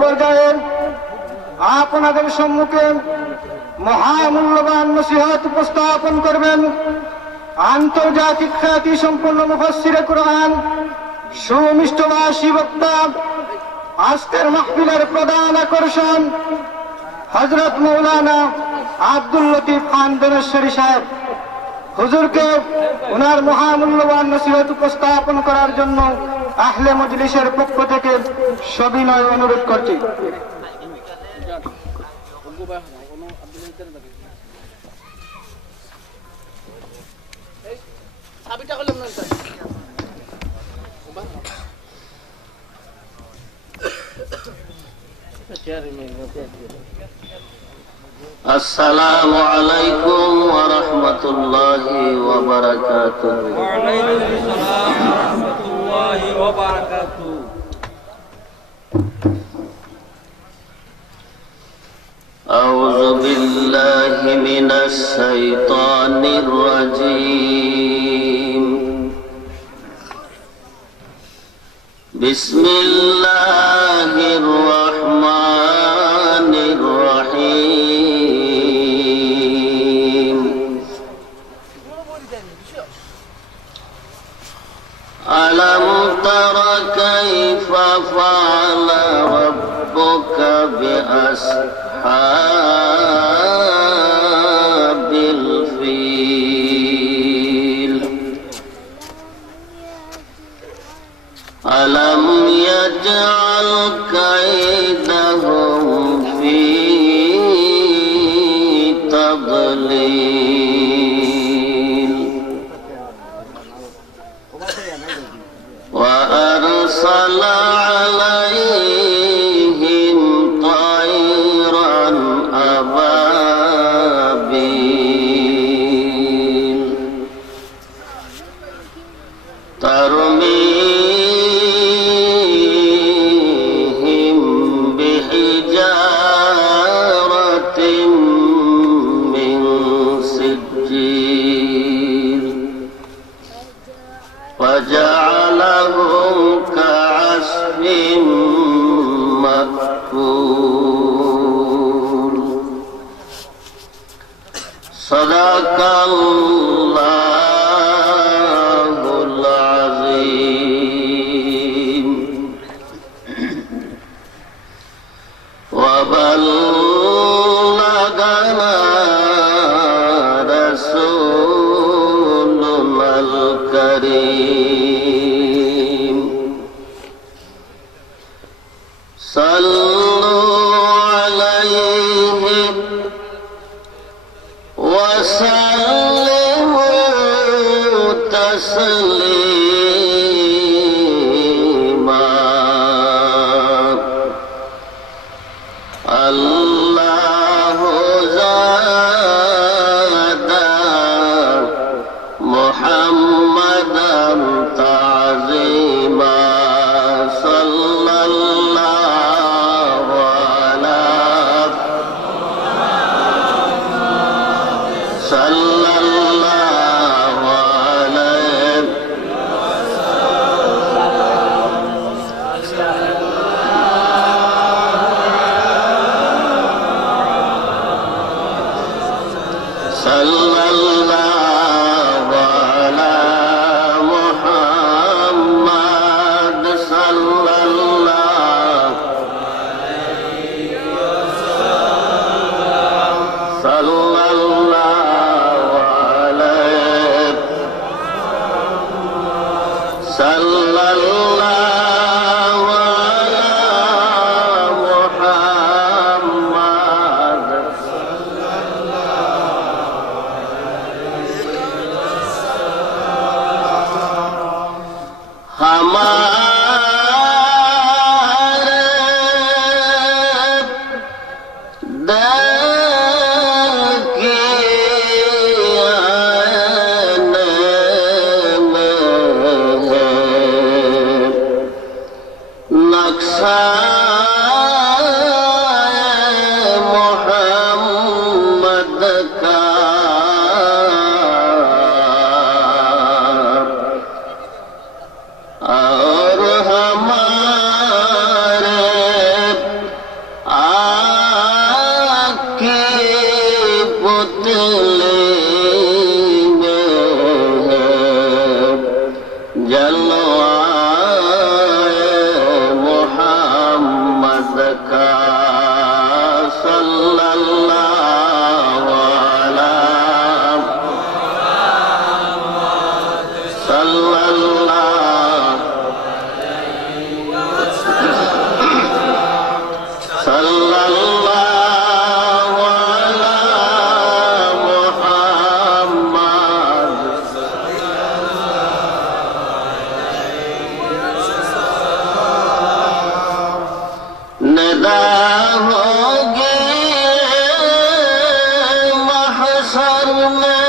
পর্যায়ে আপনাদের সম্মুখে মহামূল্যবান নসিহত উপস্থাপন করবেন আন্তর্জাতিক খ্যাতি সম্পন্ন মুফাসসিরে কুরআন, সুমিষ্টভাষী বক্তা, আজকের মাহফিলের প্রধান আকর্ষণ হযরত মাওলানা আব্দুল লতিফ খান দনেশ্বরী সাহেব। হুজুরকে ওনার মহামূল্যবান নসিহত উপস্থাপন করার জন্য আহলে মজলিসের পক্ষ থেকে সবিনয় অনুরোধ করছি। আসসালামু আলাইকুম ওয়া রাহমাতুল্লাহি ওয়া বারাকাতুহু। ওয়া আলাইকুম আসসালাম ওয়া রাহমাতুল্লাহি ওয়া বারাকাতুহু। আউযু বিল্লাহি মিনাশ শাইতানির রাজীম। বিসমিল্লাহির রাহমানির রাহিম। আলাম তারা কাইফা ফাআলা রাব্বুকা বিআসহাবিল ফিল। আলাম ইয়াজআল কাইদাহুম ফি তাদলিল। ওয়া আরসালা আলাইহিম তায়রান আবাবিল তারমীহিম বিহিজারাতিন মিন সিজ্জিল فجعلهم كعصف مأكول صدق الله العظيم وبلغنا رسولنا الكريم صلوا عليه وسلموا تسليما. का सल्लल्लाहु अलैहि सल्लल्लाहु अला मुहम्मद निदा होगी महशर में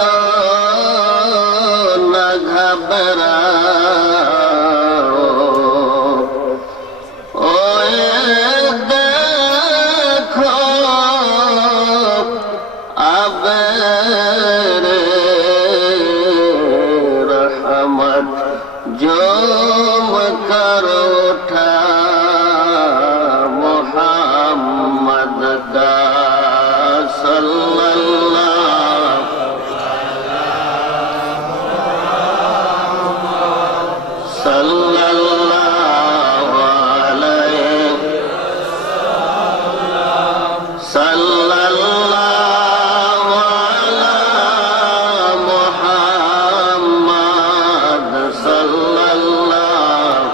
गुनाहगारों न घबराओ ओए देखो अब रे रहमत जोम कर उठा मुहम्मद का सल्लल्लाहु अलैहि सल्लल्लाहु अला मुहम्मद सल्लल्लाहु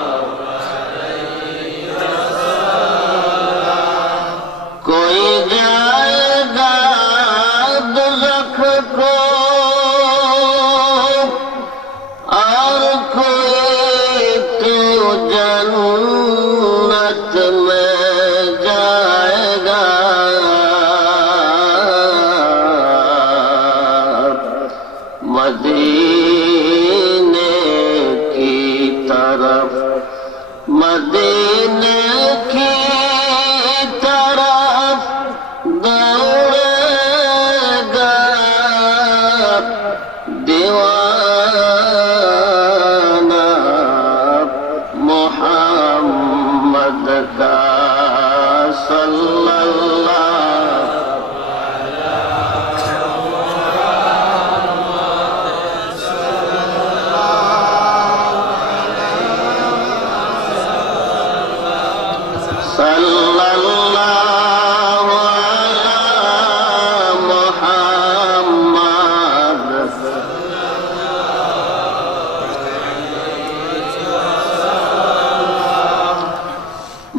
कोई जाएगा दुज़ख को और कोई तो जन्नत में जाएगा मदीने की तरफ मदीने की तरफ दौड़ेगा दीवाना मुहम्मद का सल्लल्लाहु सल्लल्लाहु अला मुहम्मद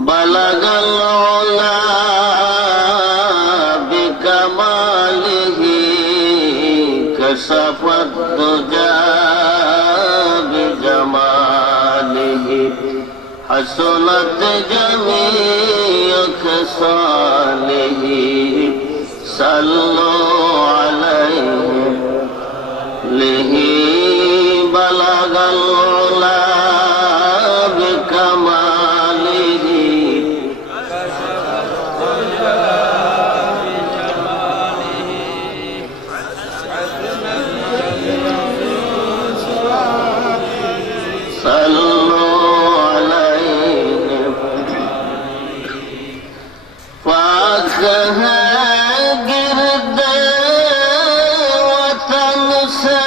बलगल उला बिकमालिही कशफत दुजा बिजमालिही हसनत जमीअ खसालिही सल्लु अलैहि लिही बलगल उला बिकमालिही सल्लु अलैहि पाक है गिरदे वतन से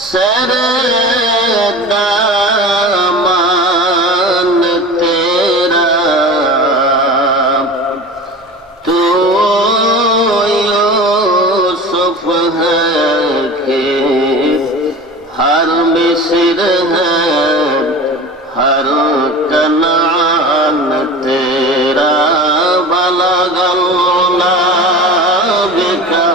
सरे दामन तेरा तू यूसुफ है कि हर मिस्र है हर कनान तेरा बलगल बिका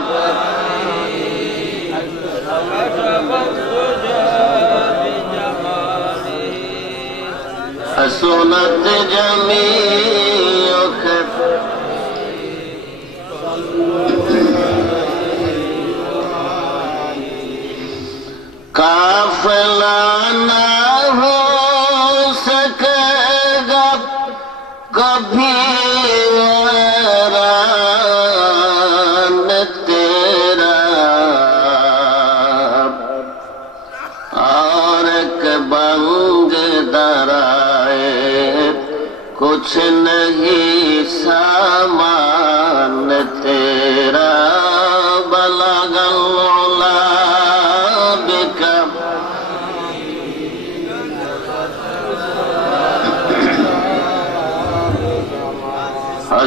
हसनत जमीअ काफिला ना हो सकेगा कभी वैरान तेरा और एक बंग दराए कुछ नहीं सामान तेरा बलगल बिका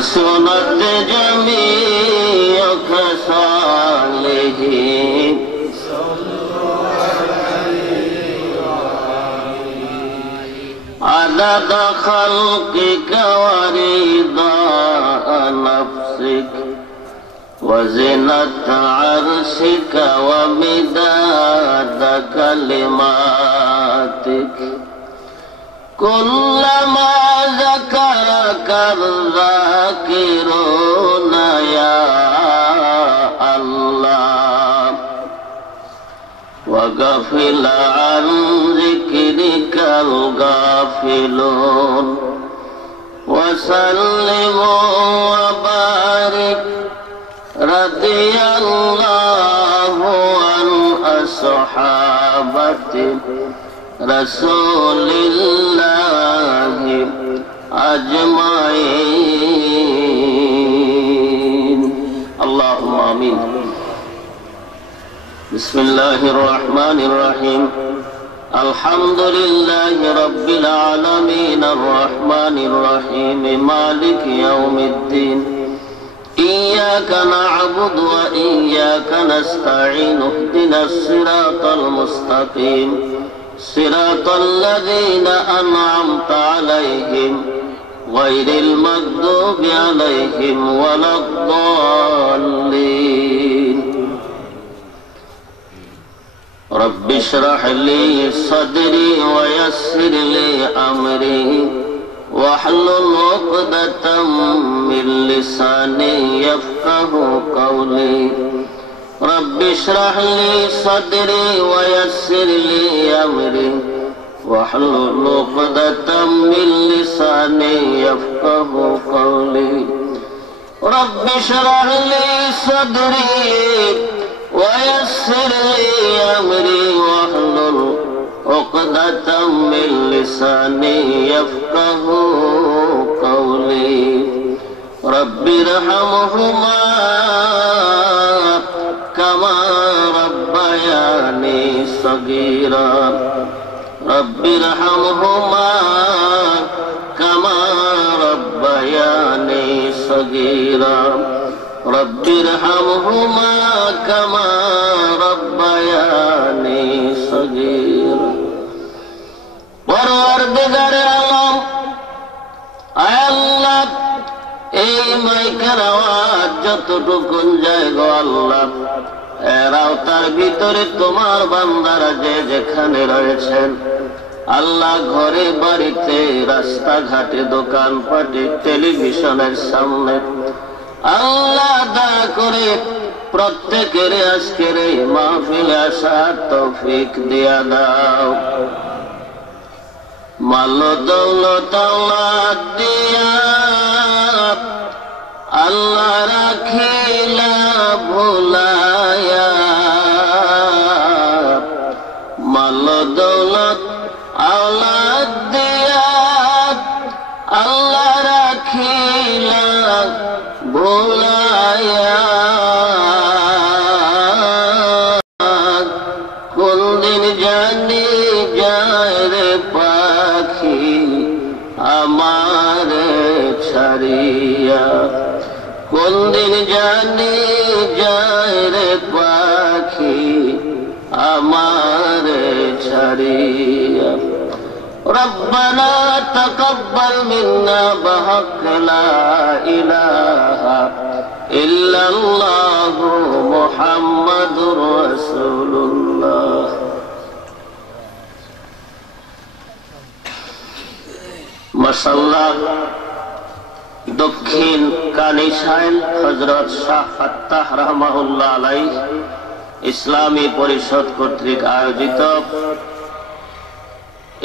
حسنت جميع خصاله عدد خلقك ورضاء نفسك وزنة عرشك ومداد كلماتك كلما ذكرك الذاكرون يا الله وغفل عن ذكرك الغافلون وسلم وبارك رضي الله عن أصحابة رسول الله أجمعين اللهم آمين بسم الله الرحمن الرحيم الحمد لله رب العالمين الرحمن الرحيم مالك يوم الدين إياك نعبد وإياك نستعين اهدنا الصراط المستقيم صراط الذين أنعمت عليهم غير المغضوب عليهم ولا الضالين رب اشرح لي صدري ويسر لي أمري واحلل عقدة من لساني يفقه قولي رب اشرح لي صدري ويسر لي أمري واحلل عقدة من لساني يفقه قولي رب اشرح لي صدري ويسر لي أمري واحلل عقدة من لساني يفقه قولي رب ارحمهما كما ربياني صغيرا رب ارحمهما كما ربياني صغيرا رب ارحمهما كما ربياني صغيرا পরওয়ারদিগার আলম আল্লাহ এই মাইকের আওয়াজ যতটুকুন যায় গো আল্লাহ এর আওতার ভিতরে তোমার বান্দারা যে যেখানে রয়েছেন আল্লাহ ঘরে বাড়িতে রাস্তাঘাটে দোকানপাটে টেলিভিশনের সামনে আল্লাহ দয়া করে প্রত্যেকের আজকের এই মাহফিলে আসার তৌফিক দিয়া দাও মাল দৌলত দিয়া আল্লাহ রাখিলা ভুলায়া মাল দৌলত আওলাদ দিয়া আল্লাহ রাখিলা ভুলায়া কোন দিন জানি যায় রে পাখি আমার ছাড়িয়া কোন দিন জানি যায় রে পাখি আমার ছাড়িয়া ربنا تقبل منا بحق لا إله إلا الله محمد رسول الله মাশাআল্লাহ দক্ষিণ কানিশাইল হযরত শাহ ফাত্তাহ রাহমাহুল্লাহ আলাইহি ইসলামী পরিষদ কর্তৃক আয়োজিত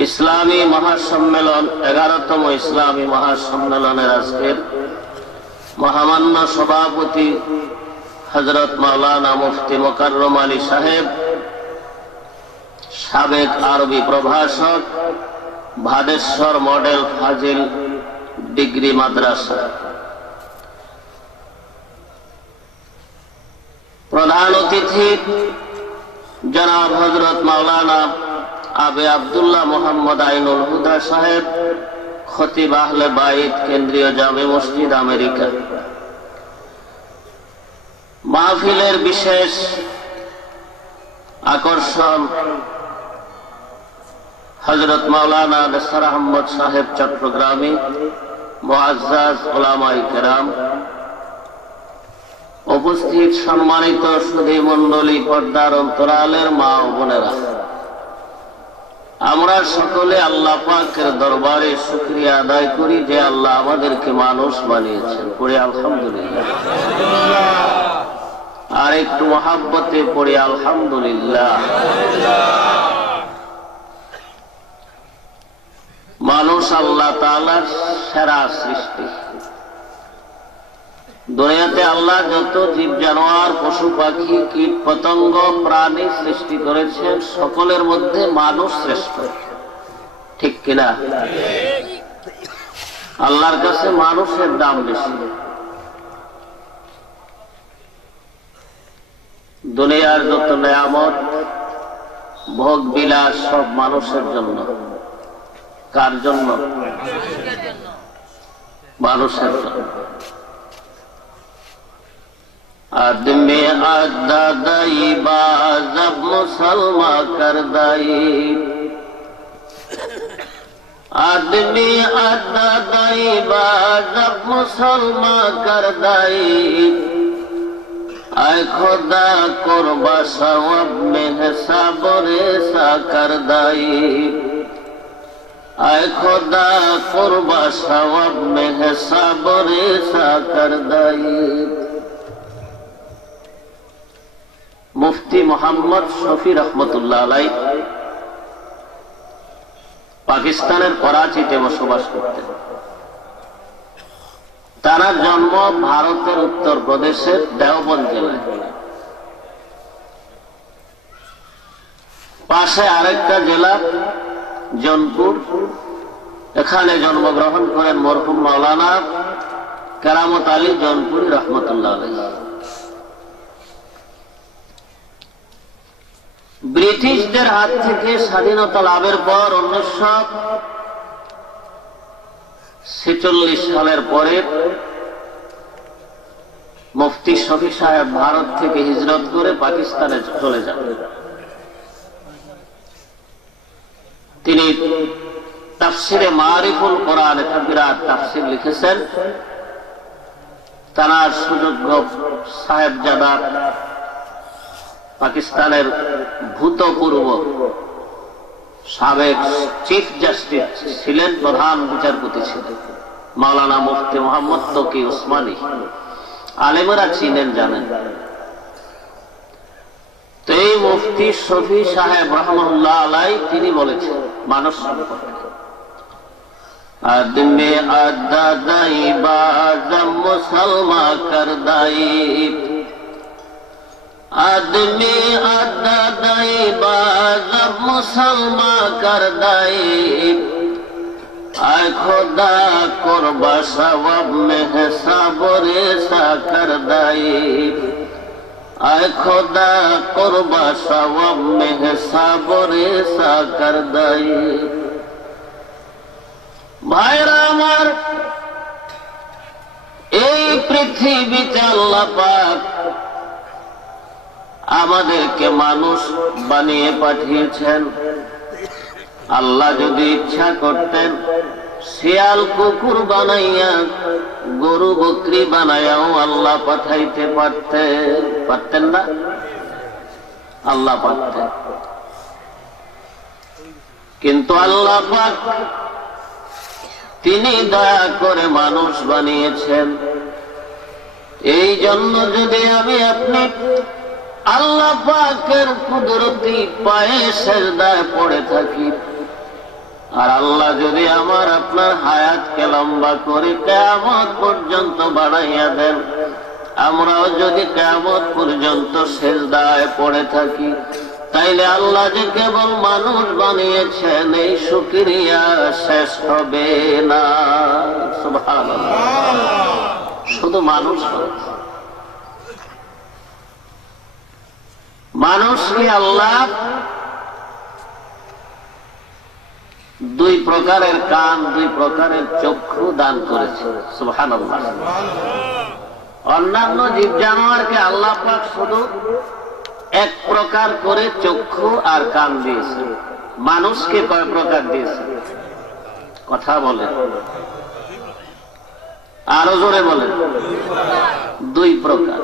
ইসলামী মহাসম্মেলন 11তম ইসলামী মহাসম্মেলনের আজকের মহামান্য সভাপতি হযরত মাওলানা মুফতি মোকাররম আলী সাহেব, সাবেক আরবি প্রভাষক, ভাদেশ্বর মডেল ফাজিল ডিগ্রি মাদ্রাসা, প্রধান অতিথি জনাব হযরত মাওলানা আবে আব্দুল্লাহ মোহাম্মদ আইনুল হুদা সাহেব, খতিব আহলে বাইত, কেন্দ্রীয় জামে মসজিদ, আমেরিকা। মাহফিলের বিশেষ আকর্ষণ হযরত মাওলানা নেসার আহমদ সাহেব চট্টগ্রামী, মুআজ্জাজ উলামায়ে কেরাম, উপস্থিত সম্মানিত সুধী মণ্ডলী, পর্দার অন্তরালের মা ও বোনেরা, আমরা সকলে আল্লাহ পাকের দরবারে শুকরিয়া আদায় করি যে আল্লাহ আমাদেরকে মানুষ বানিয়েছেন। পড়ি আলহামদুলিল্লাহ। আর একটু মহাব্বতে পড়ি আলহামদুলিল্লাহ। মানুষ আল্লাহ তাআলার সেরা সৃষ্টি। দুনিয়াতে আল্লাহ যত জীব জানোয়ার, পশু পাখি, কীট পতঙ্গ, প্রাণী সৃষ্টি করেছেন, সকলের মধ্যে মানুষ শ্রেষ্ঠ। ঠিক কিনা? আল্লাহর কাছে মানুষের দাম বেশি। দুনিয়ার যত নেয়ামত, ভোগ বিলাস সব মানুষের জন্য। কার জন্য? মানুষের জন্য। आदमी आदा दाई बाजब मुसलमा कर दाई, आदमी आदा दाई बाजब मुसलमा कर दाई, आय खुदा कुर्बा सवब में हिसाब रेसा कर दाई, आय खुदा कुर्बा सवब में हिसाब रेसा कर दाई। মুফতি মোহাম্মদ শফি রহমতুল্লাহ আলাইহি পাকিস্তানের করাচিতে বসবাস করতেন। তার জন্ম ভারতের উত্তরপ্রদেশের দেওবন্দ জেলায়। পাশে আরেকটা জেলা জৌনপুর, এখানে জন্মগ্রহণ করেন মরহুম মাওলানা কেরামত আলী জৌনপুরী রহমতুল্লাহ আলাইহি। ব্রিটিশদের হাত থেকে স্বাধীনতা লাভের পর 1946 সালের পরে মুফতি শফি সাহেব ভারত থেকে হিজরত করে পাকিস্তানে চলে যান। তিনি তাফসিরে মারিফুল কোরআন, একটা বিরাট তাফসির লিখেছেন। তার সুযোগ্য সাহেবজাদা পাকিস্তানের ভূতপূর্ব সাবেক চিফ জাস্টিস ছিলেন, প্রধান বিচারপতি ছিলেন মাওলানা মুফতি মোহাম্মদ তকি উসমানী। আলেমেরা চিনেন, জানেন। তো এই মুফতি শফি সাহেব রহমাতুল্লাহ আলাইহি তিনি বলেছেন মানুষ সম্পর্কে, আদমি আদা দাই বাজম মুসলমা কর দাই, आदमी आदा दाई बाजब मुसलमा कर दाई, आय खुदा कुर्बा सवब में हिसाब रेसा कर दाई, आय खुदा कुर्बा सवब में हिसाब रेसा कर दाई। भाईरा আমার, এই পৃথিবীতে আল্লাহ পাক আমাদেরকে মানুষ বানিয়ে পাঠিয়েছেন। আল্লাহ যদি ইচ্ছা করতেন শিয়াল কুকুর বানাইয়া, গরু বকরি বানাইয়াও আল্লাহ পাঠাইতে পারতেন। পারতেন না? আল্লাহ পারতেন। কিন্তু আল্লাহ পাক তিনি দয়া করে মানুষ বানিয়েছেন। এই জন্য যদি আমি আপনি আল্লাহ পাকের কুদরতি পায়ে সেজদায় পড়ে থাকি, আর আল্লাহ যদি আমার আপনার হায়াতকে লম্বা করে কিয়ামত পর্যন্ত বাড়াইয়া দেন, আমরাও যদি কিয়ামত পর্যন্ত সেজদায় পড়ে থাকি, তাইলে আল্লাহ যে কেবল মানুষ বানিয়েছেন এই শুকরিয়া শেষ হবে না। সুবহানাল্লাহ। শুধু মানুষ বানিয়েছেন। মানুষকে আল্লাহ দুই প্রকারের কান, দুই প্রকারের চক্ষু দান করেছে। সুবহানাল্লাহ। অন্যান্য জীব জানোয়ারকে আল্লাহ পাক শুধু এক প্রকার করে চক্ষু আর কান দিয়েছে, মানুষকে কয় প্রকার দিয়েছে? কথা বলেন, আরো জোরে বলেন। দুই প্রকার।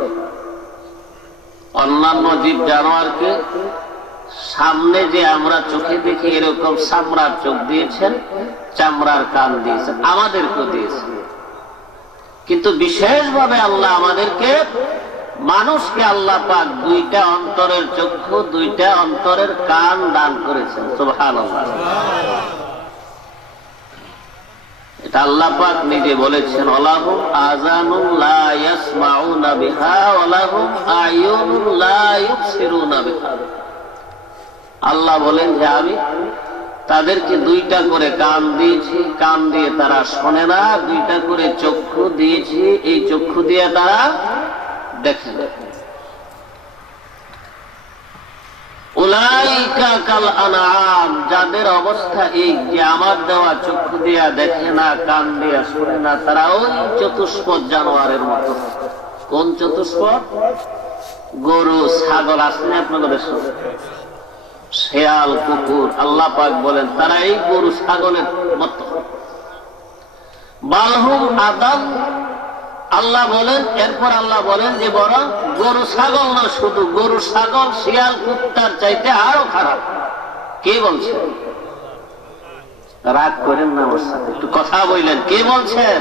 অন্যান্য জীব জানোয়ারকে সামনে যে আমরা চোখে দেখি এরকম চামড়ার চোখ দিয়েছেন, চামড়ার কান দিয়েছেন, আমাদেরকে দিয়েছেন। কিন্তু বিশেষভাবে আল্লাহ আমাদেরকে, মানুষকে আল্লাহ পাক দুইটা অন্তরের চক্ষু, দুইটা অন্তরের কান দান করেছেন। সুবহানাল্লাহ। এটা আল্লাহ পাক নিজে বলেছেন, ওয়ালাহুম আযানুন লা ইয়াসমাউনা বিহা ওয়ালাহুম আয়ুনুন লা ইউবসিরুনা বিহা। আল্লাহ বলেন যে আমি তাদেরকে দুইটা করে কান দিয়েছি, কান দিয়ে তারা শোনে না, দুইটা করে চক্ষু দিয়েছি, এই চক্ষু দিয়ে তারা দেখে না। উলাইকা কাল আনআম, যাদের অবস্থা এই যে আমার দেওয়া চক্ষু দিয়া দেখে না, কান দিয়া শোনে না, তারা ওই চতুষ্পদ জানোয়ারের মতো। কোন চতুষ্পদ? গরু, ছাগল আছে না আপনাদের দেশে? শেয়াল, কুকুর। আল্লাহ পাক বলেন তারা এই গরু ছাগলের মতো। বালহুম আদাল, আল্লাহ বলেন। এরপর আল্লাহ বলেন যে বরং গরু ছাগল না, শুধু গরু ছাগল শিয়াল কুত্তার চাইতে আরো খারাপ। কে বলছে? রাগ করেন না ওর সাথে, একটু কথা বললেন। কে বলছেন?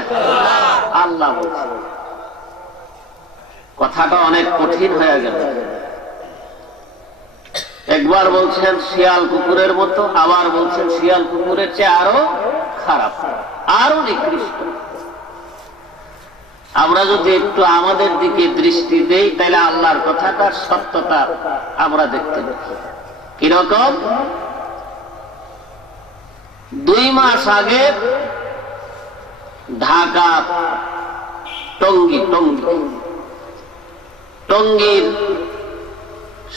আল্লাহ বলছেন। কথাটা অনেক কঠিন হয়ে গেল। একবার বলছেন শিয়াল কুকুরের মতো, আবার বলছেন শিয়াল কুকুরের চেয়ে আরো খারাপ, আরো নিকৃষ্ট। আমরা যদি একটু আমাদের দিকে দৃষ্টি দেই তাহলে আল্লাহর কথাটার সত্যতা আমরা দেখতে পাই। কিরকম? 2 মাস আগে ঢাকা টঙ্গীর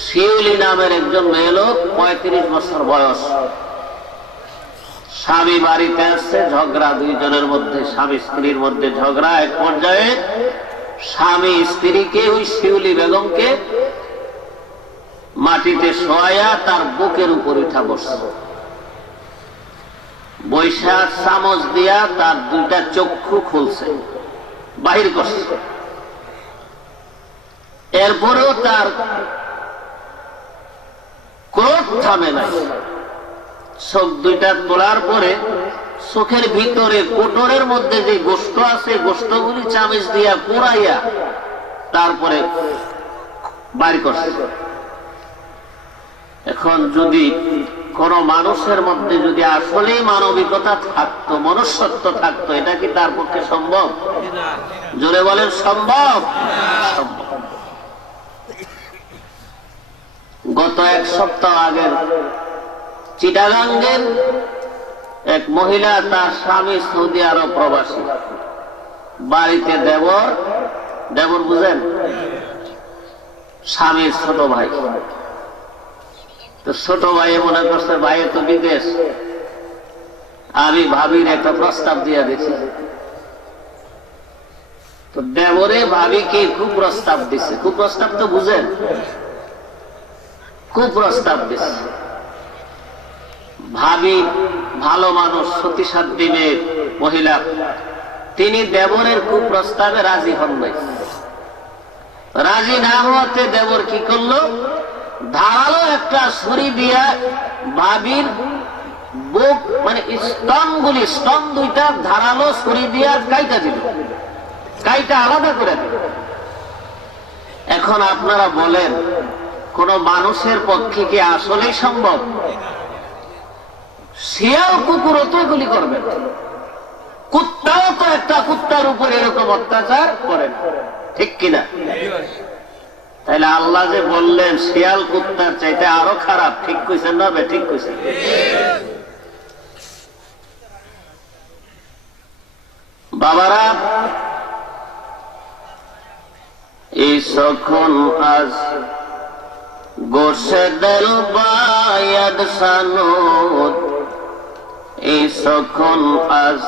শিউলি নামের একজন মেয়ে লোক, 35 বছর বয়স। স্বামী বাড়িতে আসছে, ঝগড়া দুইজনের মধ্যে, স্বামী স্ত্রীর মধ্যে ঝগড়া। এক পর্যায়ে স্বামী স্ত্রীকে, ওই শিউলি বেগমকে মাটিতে শোয়া তার বুকের উপর উঠা বসছে, বৈশা চামচ দিয়া তার দুইটা চক্ষু খুলছে, বাহির করছে। এরপরেও তার ক্রোধ থামে নাই। চোখ দুইটা তোলার পরে চোখের ভিতরে কোটরের মধ্যে যে গোস্ত আছে, গোস্তগুলি চামচ দিয়া পুরাইয়া তারপরে বাইর করছে। এখন যদি কোন মানুষের মধ্যে যদি আসলে মানবিকতা থাকতো, মনুষ্যত্ব থাকতো, এটা কি তার পক্ষে সম্ভব? জোরে বলেন, সম্ভব? সম্ভব। গত 1 সপ্তাহ আগের চিটাগাঙ্গের এক মহিলা, তার স্বামী সৌদি আরব প্রবাসী, বাড়িতে দেবর বুঝেন, স্বামীর ছোট ভাই। তো ছোট ভাই মনে করছে ভাই তো বিদেশ, আমি ভাবির একটা প্রস্তাব দিয়ে দিছি। তো দেবরে ভাবিকে কুপ্রস্তাব দিচ্ছে। কুপ্রস্তাব তো বুঝেন, কুপ্রস্তাব দিচ্ছে। ভাবি ভালো মানুষ, সতীসাধ্বী মেয়ে মহিলা, তিনি দেবরের কুপ্রস্তাবে রাজি হন নাই। রাজি না হওয়াতে দেবর কি করলো? ধারালো একটা ছুরি দিয়া ভাবির বুক, মানে স্তন দুইটা ধারালো ছুরি দিয়া কাইটা দিল, কাইটা আলাদা করে দিল। এখন আপনারা বলেন, কোন মানুষের পক্ষে কি আসলেই সম্ভব? শিয়াল কুকুরও তো এগুলি করবে, কুত্তাও তো একটা কুত্তার উপর এরকম অত্যাচার করে, ঠিক কিনা? তাইলে আল্লাহ যে বললেন শিয়াল কুত্তার চাইতে আরো খারাপ, ঠিক কইছেন না? ঠিক কইছেন। বাবারা, এই সখন আজ গোসে দিল বায়াদ সানুদ سکن از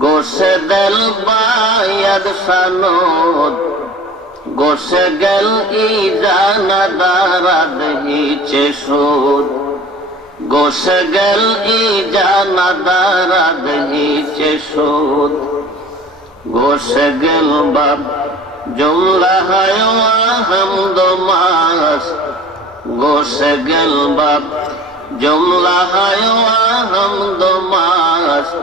گوش دل باید شنود گوش گل ایجا ندارد هیچ سود گوش گل ایجا ندارد هیچ سود گوش گل باب جمله های حمد و ماست گوش گل باب جمله های حمد و ماست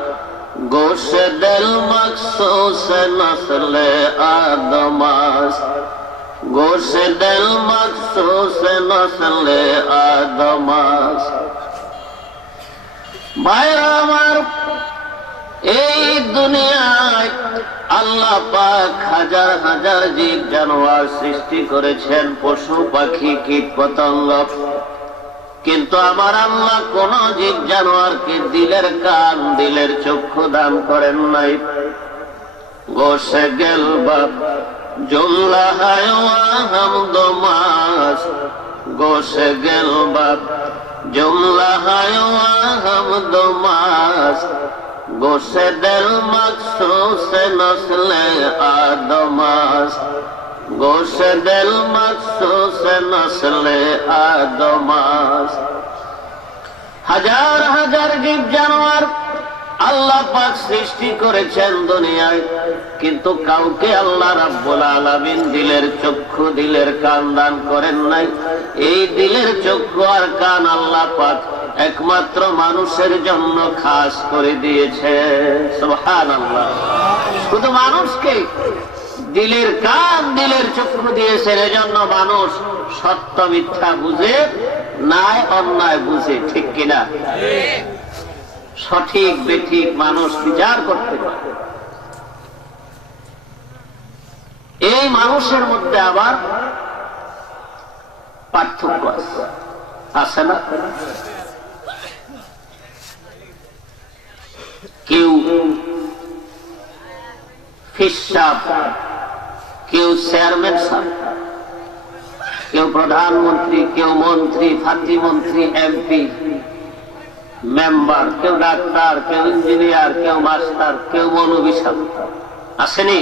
گوش دل مخصوص نسل آدم است گوش دل مخصوص نسل آدم است ভাইরা আমার এই দুনিয়ায় আল্লাহ পাক হাজার হাজার জীব জানোয়ার সৃষ্টি করেছেন পশু পাখি কীট পতঙ্গ কিন্তু আমার আল্লাহ কোন জীব জানোয়ারকে দিলের কান দিলের চক্ষু দান করেন নাই গোশে গেল বাপ জুমলা হায়ওয়া হামদ মাস গোশে গেল বাপ জুমলা হায়ওয়া হামদ মাস গোশে দিল মখসুস নসলে আদমাস গোশে দিল মখসুস নসলে আদমাস হাজার হাজার জীব জানোয়ার আল্লাহ পাক সৃষ্টি করেছেন দুনিয়ায় কিন্তু কাউকে আল্লাহ রাব্বুল আলামিন দিলের চক্ষু দিলের কান দান করেন নাই এই দিলের চক্ষু আর কান আল্লাহ পাক একমাত্র মানুষের জন্য খাস করে দিয়েছে সুবহানাল্লাহ শুধু মানুষকে দিলের কান দিলের চক্ষু দিয়েছেন এজন্য মানুষ সত্য মিথ্যা বুঝে ন্যায় অন্যায় বুঝে ঠিক কিনা সঠিক বেঠিক মানুষ বিচার করতে পারে এই মানুষের মধ্যে আবার পার্থক্য আছে না কেউ ফিস সাহেব কেউ চেয়ারম্যান সাহেব কেউ প্রধানমন্ত্রী কেউ মন্ত্রী ফাঁসিমন্ত্রী এমপি মেম্বার কেউ ডাক্তার কেউ ইঞ্জিনিয়ার কেউ মাস্টার কেউ মৌলভী সাহেব আসেনি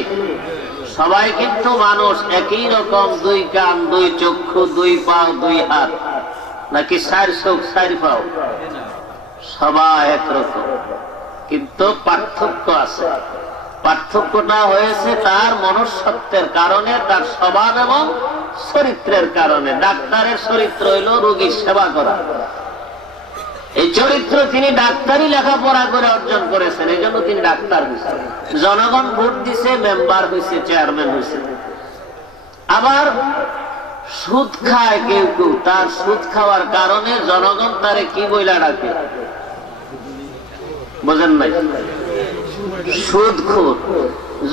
সবাই কিন্তু মানুষ একই রকম দুই কান দুই চক্ষু দুই পা দুই হাত নাকি চার চোখ চার পাও সবাই একরকম কিন্তু পার্থক্য আছে পার্থক্যটা হয়েছে তার মনুষ্যত্বের কারণে তার স্বভাব এবং চরিত্রের কারণে ডাক্তারের চরিত্র হইল রোগীর সেবা করা এই চরিত্র তিনি ডাক্তারি লেখাপড়া করে অর্জন করেছেন এই জন্য তিনি ডাক্তার হয়েছেন জনগণ ভোট দিছে মেম্বার হয়েছে চেয়ারম্যান হয়েছে আবার সুদ খায় কেউ কেউ তার সুদ খাওয়ার কারণে জনগণ তারে কি বইলা ডাকে বোঝেন নাই সুদখোর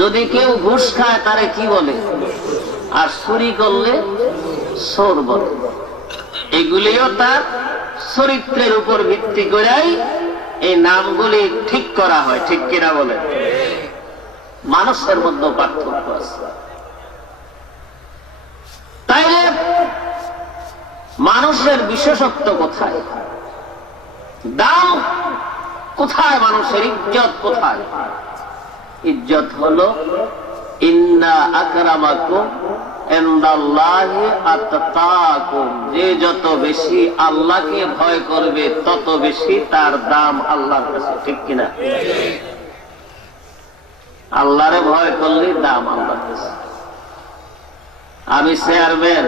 যদি কেউ ঘুষ খায় তারে কি বলে আর চুরি করলে চোর বলে এগুলিও তার চরিত্রের উপর ভিত্তি করেই এই নামগুলি ঠিক করা হয় ঠিক কিনা বলে মানুষের মধ্যে পার্থক্য আছে তাইলে মানুষের বিশেষত্ব কোথায় দাম কোথায় মানুষের ইজ্জত কোথায় ইজ্জত হলো ইন্না আকরামাকুম ইনদাল্লাহি আতকাকুম যে যত বেশি আল্লাহকে ভয় করবে তত বেশি তার দাম আল্লাহর কাছে ঠিক কিনা আল্লাহরে ভয় করলে দাম আল্লাহর কাছে আমি চেয়ারম্যান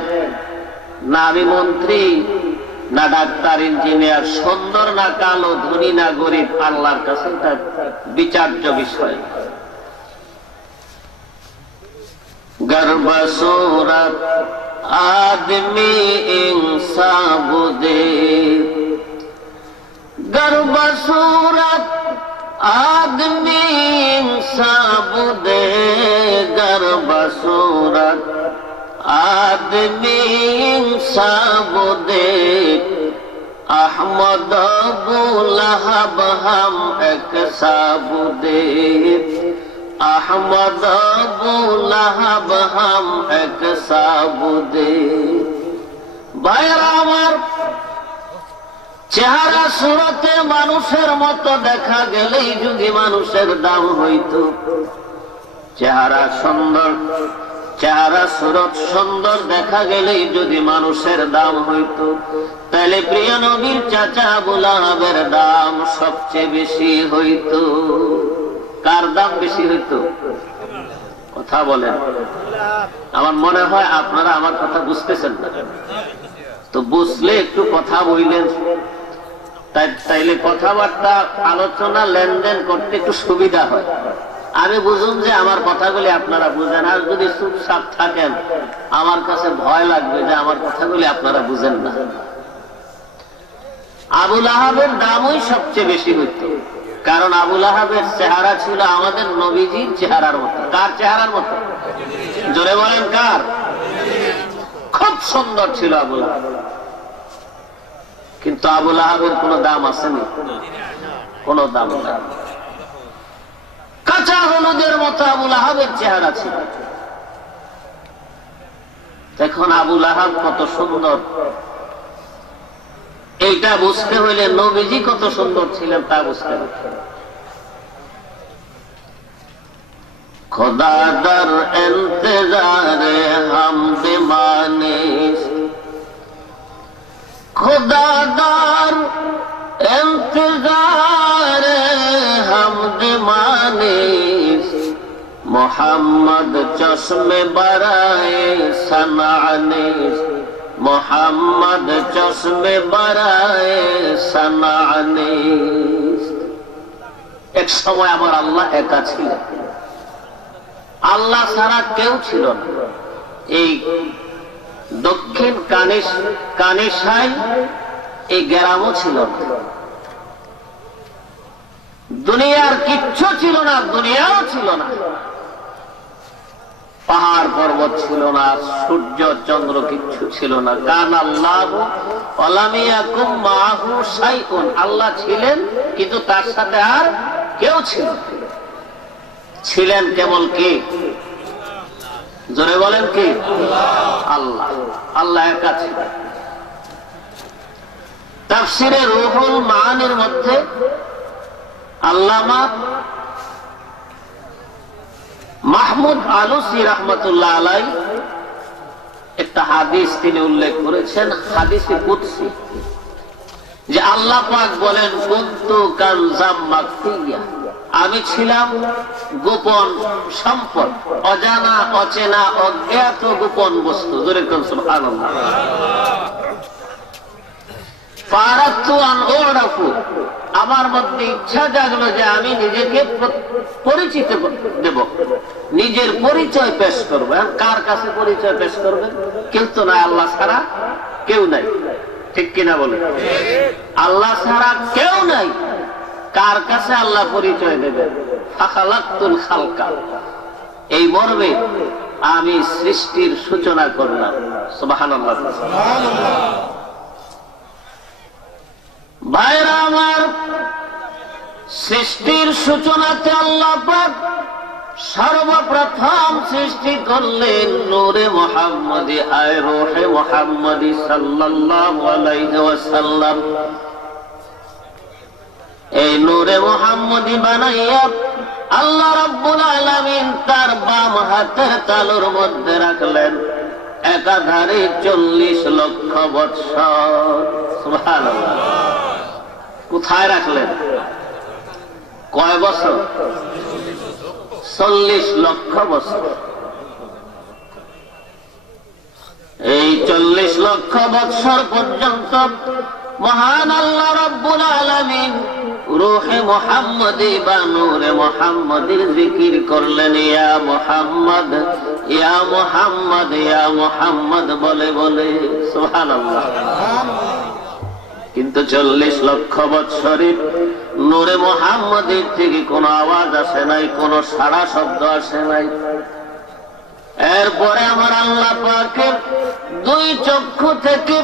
না আমি মন্ত্রী না ডাক্তার ইঞ্জিনিয়ার সুন্দর না কালো ধনী না গরিব আল্লাহর কাছে তার বিচার্য বিষয় गर्भ सूरत आदमी इंसाब दे गर्भ सूरत आदमी इंसाब दे गर्भ सूरत आदमी इंसाब दे अहमद अबू लहब हम एक साबुदे अहमद अबू लहब हम एक साबुदे भाईरा আমার চেহারা সুরতে মানুষের মতো দেখা গেলেই যদি মানুষের দাম হইত, চেহারা সুন্দর, চেহারা সুরত সুন্দর দেখা গেলেই যদি মানুষের দাম হইত, তাহলে প্রিয় নবীর চাচা আবু লাহাবের দাম সবচেয়ে বেশি হইত। কার দাম বেশি হইত? কথা বলেন। আমার মনে হয় আপনারা আমার কথা বুঝতেছেন না। তো বুঝলে একটু কথা বললেন, তাইলে কথাবার্তা আলোচনা লেনদেন করতে একটু সুবিধা হয়। আমি বুঝুন যে আমার কথাগুলি আপনারা বুঝেন, আর যদি চুপচাপ থাকেন আমার কাছে ভয় লাগবে যে আমার কথাগুলি আপনারা বুঝেন না। আবু লাহাবের দামই সবচেয়ে বেশি হইত, কারণ আবু লাহাবের চেহারা ছিল আমাদের নবীজির চেহারার মতো। কার চেহারার মতো? জোরে বলেন কার? খুব সুন্দর ছিল আবু লাহাব। কিন্তু আবু লাহাবের কোন দাম আসেনি, কোন দাম নাই। কাঁচা হলুদের মতো আবু লাহাবের চেহারা ছিল। দেখুন আবু লাহাব কত সুন্দর, এইটা বুঝতে হইলে নবীজি কত সুন্দর ছিলেন তা বুঝতে হবে। খোদা দর ইন্তজারে হামদে মানিস, খোদা দর ইন্তজারে হামদে মানিস, মোহাম্মদ চশমে বারায়ে সনানিস, মোহাম্মদ চশমে বারায়ে সনানিস। এক সময় আমার আল্লাহ একা ছিলেন, আল্লাহ ছাড়া কেউ ছিল না। এই দক্ষিণ কানিসাই এই গ্রামও ছিল না, দুনিয়ার কিচ্ছু ছিল না, দুনিয়াও ছিল না। পাহাড় পর্বত ছিল না, সূর্য চন্দ্র কিচ্ছু ছিল না। কান আল্লাহু ওয়ালাম ইয়াকুম মাহু শাইউন, আল্লাহ ছিলেন কিন্তু তার সাথে আর কেউ ছিল না। ছিলেন কেবল কে? জোরে বলেন কি? আল্লাহ। আল্লাহ একা ছিলেন। তাফসিরে রুহুল মাআনির মধ্যে আল্লামা মাহমুদ আলুসি রাহমাতুল্লাহ আলাইহি একটা হাদিস তিনি উল্লেখ করেছেন, হাদিসে কুদসি, যে আল্লাহ পাক বলেন কুনতু কানজাম মাকফিয়া, আমি ছিলাম গোপন সম্পদ, অজানা অচেনা অজ্ঞাত গোপন বস্তু। জোরে কোন সুবহানাল্লাহ। ফারাতু আন উরাফু, আমার মধ্যে ইচ্ছা জাগলো যে আমি নিজেকে পরিচিত দেব, নিজের পরিচয় পেশ করবো। কার কাছে পরিচয় পেশ করবেন? কেউ তো নাই, আল্লাহ ছাড়া কেউ নাই, ঠিক কিনা বলে? আল্লাহ ছাড়া কেউ নাই, কার কাছে আল্লাহ পরিচয় দেবেন? ফাখালাকতুল খালকা, এই মর্মে আমি সৃষ্টির সূচনা করলাম। সুবহানাল্লাহ। ভাইরা আমার, সৃষ্টির সূচনাতে আল্লাহ পাক সর্বপ্রথম সৃষ্টি করলেন নূরে মুহাম্মদী, আয় রূহে মুহাম্মদী সাল্লাল্লাহু আলাইহি ওয়াসাল্লাম। এই নূরে মুহাম্মদী বানাইয়া আল্লাহ রাব্বুল আলামিন তার বাম হাতের তালুর মধ্যে রাখলেন একাধারে 40 লক্ষ বৎসর। সুবহানাল্লাহ। কোথায় রাখলেন? কয় বছর? 40 লক্ষ বছর। এই 40 লক্ষ বৎসর পর্যন্ত মহান আল্লাহ রাব্বুল আলামিন রূহে মুহাম্মদী বা নূরে মুহাম্মদীর জিকির করলেন, ইয়া মুহাম্মদ, ইয়া মুহাম্মদ, ইয়া মুহাম্মদ বলে বলে। সুবহানাল্লাহ। কিন্তু 40 লক্ষ বৎসরের নূরে মুহাম্মদীর থেকে কোনো আওয়াজ আসে নাই, কোনো সাড়া শব্দ আসে নাই। এরপরে আমার আল্লাহ পাকের 2 চক্ষু থেকে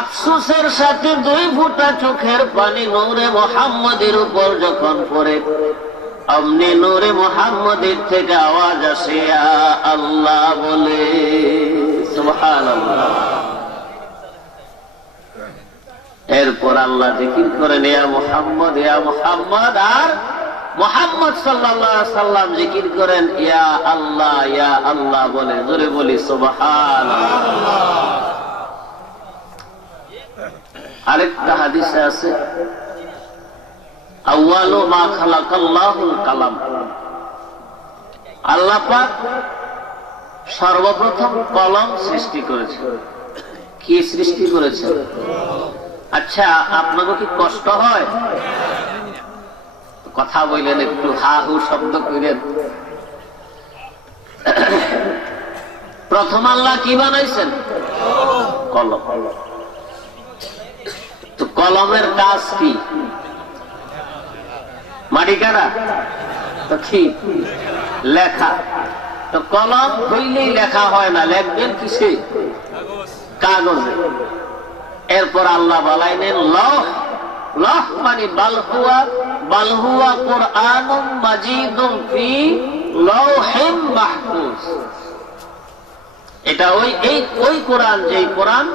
আফসোসের সাথে 2 ফোঁটা চোখের পানি নূরে মুহাম্মদীর উপর যখন পড়ে, অমনি নূরে মুহাম্মদীর থেকে আওয়াজ আসে ইয়া আল্লাহ বলে। সুবহানাল্লাহ। এরপর আল্লাহ জিকির করেন ইয়া মুহাম্মদ ইয়া মুহাম্মদ, আর মুহাম্মদ সাল্লাল্লাহু আলাইহি সাল্লাম জিকির করেন ইয়া আল্লাহ বলে। জোরে বলি সুবহানাল্লাহ। আরেকটা হাদিসে আছে আউয়ালু মা খালাকাল্লাহুল কালাম, আল্লাহ পাক সর্বপ্রথম কলম সৃষ্টি করেছে। কি সৃষ্টি করেছে? আচ্ছা, আপনাকে কি কষ্ট হয়? কথা বললেন একটু, হা হু শব্দ করেন। প্রথম আল্লাহ কি বানাইছেন? কলম। তো কলমের কাজ কি? মাটি কাটা? তো কি? লেখা। তো কলম হইলেই লেখা হয় না, লেখবেন কিসে? কাগজে। এরপর আল্লাহ বলাইলেন লৌহ। লৌহ মানে বালহুয়া কুরআনুম মাজিদুম ফি লৌহিম মাহফুজ। এটা ওই কোরআন, যেই কোরআন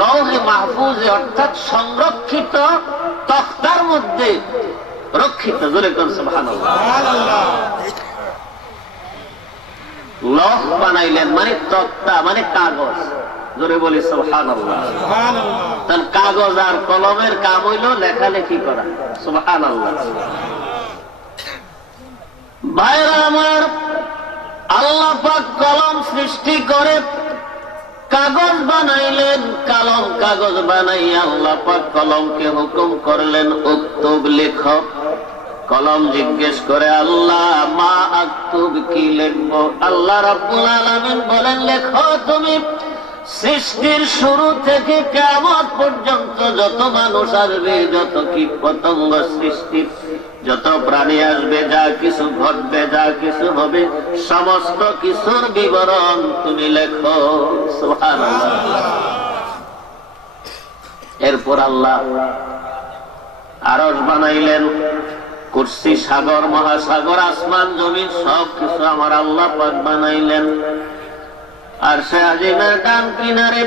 লৌহে মাহফুজে অর্থাৎ সংরক্ষিত তখতার মধ্যে রক্ষিত। জোরে কোন সুবহানাল্লাহ। লৌহ বানাইলেন মানে তক্তা, মানে কাগজ। জোরে বলি সুবহানাল্লাহ। তার কাগজ আর কলমের কাম হইল লেখালেখি করা। সুবহানাল্লাহ। ভাইরা আমার, আল্লাহ পাক কলম সৃষ্টি করে কাগজ বানাইলেন। কাগজ বানাইয়া আল্লাহ পাক কলমকে হুকুম করলেন উক্তুব, লেখ। কলম জিজ্ঞেস করে আল্লাহ মা আক্তুব, কি লিখবো? আল্লাহ রাব্বুল আলামিন বলেন লেখো তুমি সৃষ্টির শুরু থেকে কিয়ামত পর্যন্ত যত মানুষ আসবে, যত কীট পতঙ্গ সৃষ্টির যত প্রাণী আসবে, যা কিছু ঘটবে, যা কিছু হবে, সমস্ত কিছুর বিবরণ তুমি লেখো। সুবহানাল্লাহ। এরপর আল্লাহ আরশ বানাইলেন, কুরসি, সাগর, মহাসাগর, আসমান, জমিন সব কিছু আমার আল্লাহ পাক বানাইলেন। আর সে আজিমের ডান কিনারে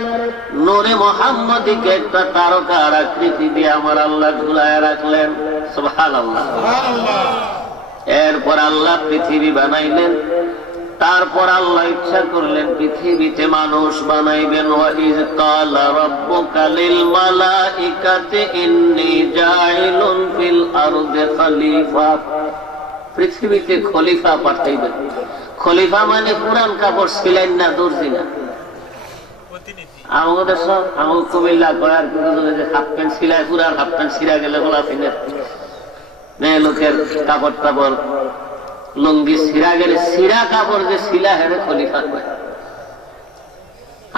নূরে মুহাম্মদীকে একটা তারকার আকৃতি দিয়ে আমার আল্লাহ ঝুলায় রাখলেন। সুবহানাল্লাহ। এরপর আল্লাহ পৃথিবী বানাইলেন। তারপর আল্লাহ ইচ্ছা করলেন পৃথিবীতে মানুষ বানাইবেন। ওয়া ইয ক্বালা রাব্বুকা লিল মালাইকাতি ইন্নী জাইলুন ফিল আরদি খলিফা। পৃথিবীতে খলিফা পাঠাইবেন। খলিফা মানে পুরান কাপড় সিলাইন না, দর্জি না। আমাদের সব আমার কুমিল্লা করার হাফ প্যান্ট সিলাই, পুরান হাফ প্যান্ট সিরা গেলে গোলা ফিনে মেয়ে লোকের কাপড় টাপড় লুঙ্গি সিরা গেলে সিরা কাপড় যে সিলা হেরে খলিফা করে।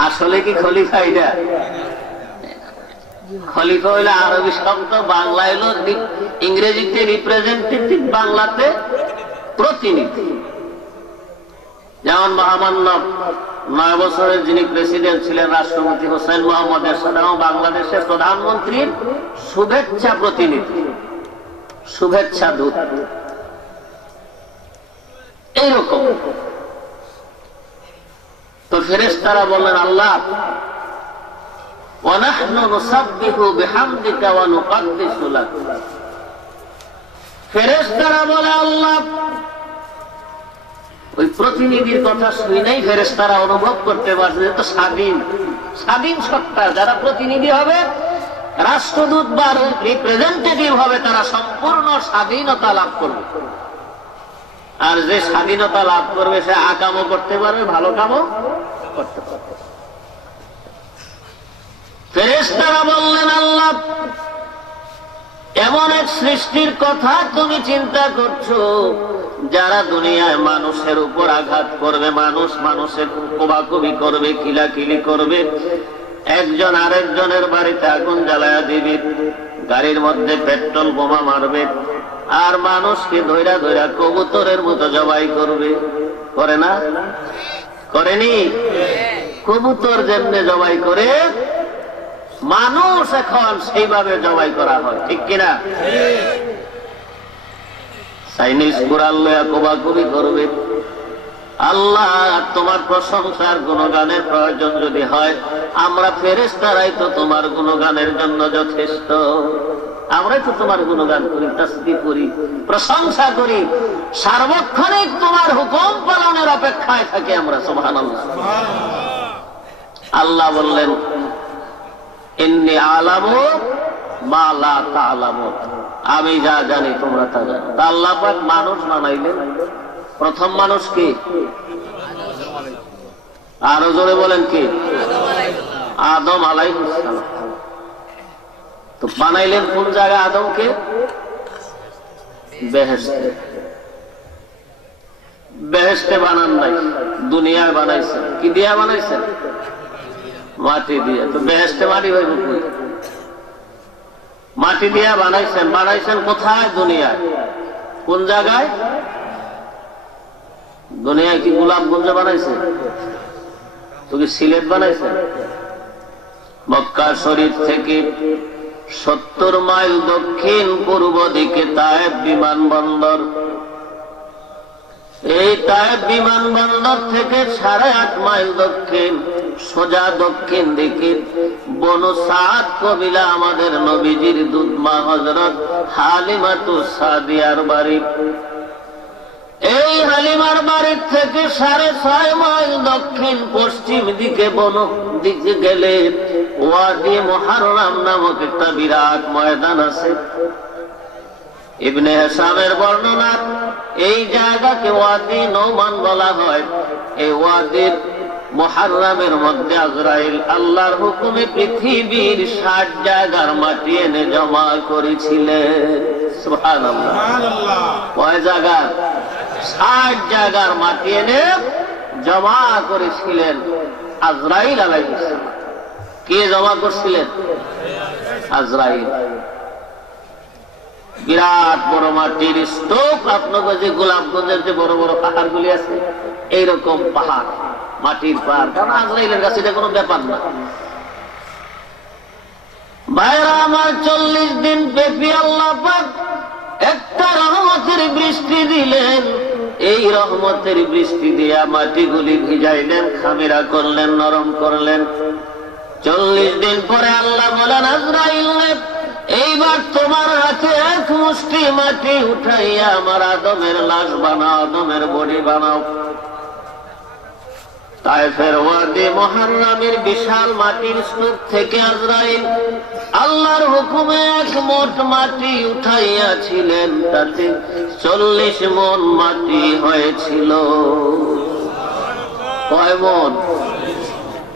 আসলে কি খলিফা এটা? খলিফা হইলে আরবি শব্দ, বাংলা হইল ইংরেজিতে রিপ্রেজেন্টেটিভ, বাংলাতে প্রতিনিধি। যেমন মহামান্য 9 বছরের যিনি প্রেসিডেন্ট ছিলেন রাষ্ট্রপতি হোসেন মোহাম্মদ এরশাদ, বাংলাদেশের প্রধানমন্ত্রীর শুভেচ্ছা প্রতিনিধি, শুভেচ্ছা দূত। এইরকম তো ফেরেশতারা বললেন আল্লাহ ওয়া নাহনু নুসাব্বিহু বিহামদিকা ওয়া নুকদ্দিসু লাক। ফেরেশতারা বলে আল্লাহ, ওই প্রতিনিধির কথা শুনেই ফেরেশতারা অনুভব করতে পারছে তো স্বাধীন সত্তা যারা প্রতিনিধি হবে, রাষ্ট্রদূত বা রিপ্রেজেন্টেটিভ হবে, তারা সম্পূর্ণ স্বাধীনতা লাভ করবে। আর যে স্বাধীনতা লাভ করবে সে আকামও করতে পারবে, ভালো কামও করতে পারবে। ফেরেশতারা বললেন আল্লাহ, এমন এক সৃষ্টির কথা তুমি চিন্তা করছো যারা দুনিয়ায় মানুষের উপর আঘাত করবে, মানুষের কোবাকুবি করবে, কিলাকিলি করবে, একজন আরেকজনের বাড়িতে আগুন জ্বালায়া দিবে, গাড়ির মধ্যে পেট্রোল বোমা মারবে, আর মানুষকে ধৈরা ধৈরা কবুতরের মতো জবাই করবে। করে না? করেনি? কবুতর যেমনে জবাই করে মানুষ এখন সেইভাবে জবাই করা হয়, ঠিক কিনা? চাইনিজ কুড়াল লয়া কোবাকুবি করবে। আল্লাহ তোমার প্রশংসার গুণগানের প্রয়োজন যদি হয় আমরা ফেরেশতারাই তো তোমার গুণগানের জন্য যথেষ্ট, আমরাই তো তোমার গুণগান করি, তাসবিহ করি, প্রশংসা করি, সার্বক্ষণিক তোমার হুকুম পালনের অপেক্ষায় থাকি আমরা। সুবহানাল্লাহ। আল্লাহ বললেন ইন্নী আলামু মা লা তা'লামুন, আমি যা জানি তোমরা তা জানো। তা আল্লাহ পাক মানুষ বানাইলেন। প্রথম মানুষ কি? আরো জোরে বলেন কি? আদম আলাইহিস সালাম। তো বানাইলেন কোন জায়গায় আদমকে? বেহেশতে। বেহেশতে বানান নাই, দুনিয়ায় বানাইছেন। কি দিয়া বানাইছেন? মাটি দিয়ে। তো বেহেশতে মাটি হইব কই? মাটি দিয়া বানাইছেন। বানাইছেন কোথায়? দুনিয়ায়। কোন জায়গায়? দুনিয়ায় কি গোলাপগঞ্জে বানাইছে? তো কি সিলেট বানাইছে? মক্কা শরীফ থেকে 70 মাইল দক্ষিণ পূর্ব দিকে তায়েফ বিমানবন্দর। এই তায়েফ বিমানবন্দর থেকে 8.5 মাইল দক্ষিণ, সোজা দক্ষিণ দিকে বনু সাদ কবিলা আমাদের নবীজির দুধমা হযরত হালিমাতুস সাদিয়ার বাড়ি। এই হালিমার বাড়ির থেকে 6.5 মাইল দক্ষিণ পশ্চিম দিকে বন দিকে গেলে ওয়াদি মুহাররাম নামক একটা বিরাট ময়দান আছে। ইবনে হিশামের বর্ণনা, এই জায়গাকে ওয়াদি নৌমান বলা হয়। এই ওয়াদির মুহাররামের মধ্যে আজরাইল আল্লাহর হুকুমে পৃথিবীর 60 জায়গার মাটি এনে জমা করেছিলেন। সুবহানাল্লাহ। কয় জায়গা? 60 জায়গার মাটি এনে জমা করেছিলেন আজরাইল আলাইহিস সালাম। কে জমা করছিলেন? আজরাইল। বিরাট বড় মাটির স্তূপ। আপনাদের যে গোলাপগঞ্জের যে বড় বড় পাহাড়গুলি আছে, এইরকম পাহাড়, মাটির পাহাড়। কারণ আজরাইলের কাছে এটা কোনো ব্যাপার না। ভাইরা আমার, 40 দিন ব্যাপী আল্লাহ পাক একটা রহমতের বৃষ্টি দিলেন। এই রহমতের বৃষ্টি দিয়া মাটিগুলি ভিজাইলেন, খামিরা করলেন, নরম করলেন। 40 দিন পরে আল্লাহ বলেন আজরাইল, এইবার তোমার হাতে 1 মুষ্টি মাটি উঠাইয়া আমার আদমের লাশ বানাও, আদমের বডি বানাও। তায়েফের ওয়াদি মুহাররামের বিশাল মাটির স্তূপ থেকে আজরাইল আল্লাহর হুকুমে 1 মোট মাটি উঠাইয়াছিলেন। তাতে 40 মণ মাটি হয়েছিল। কয় মণ?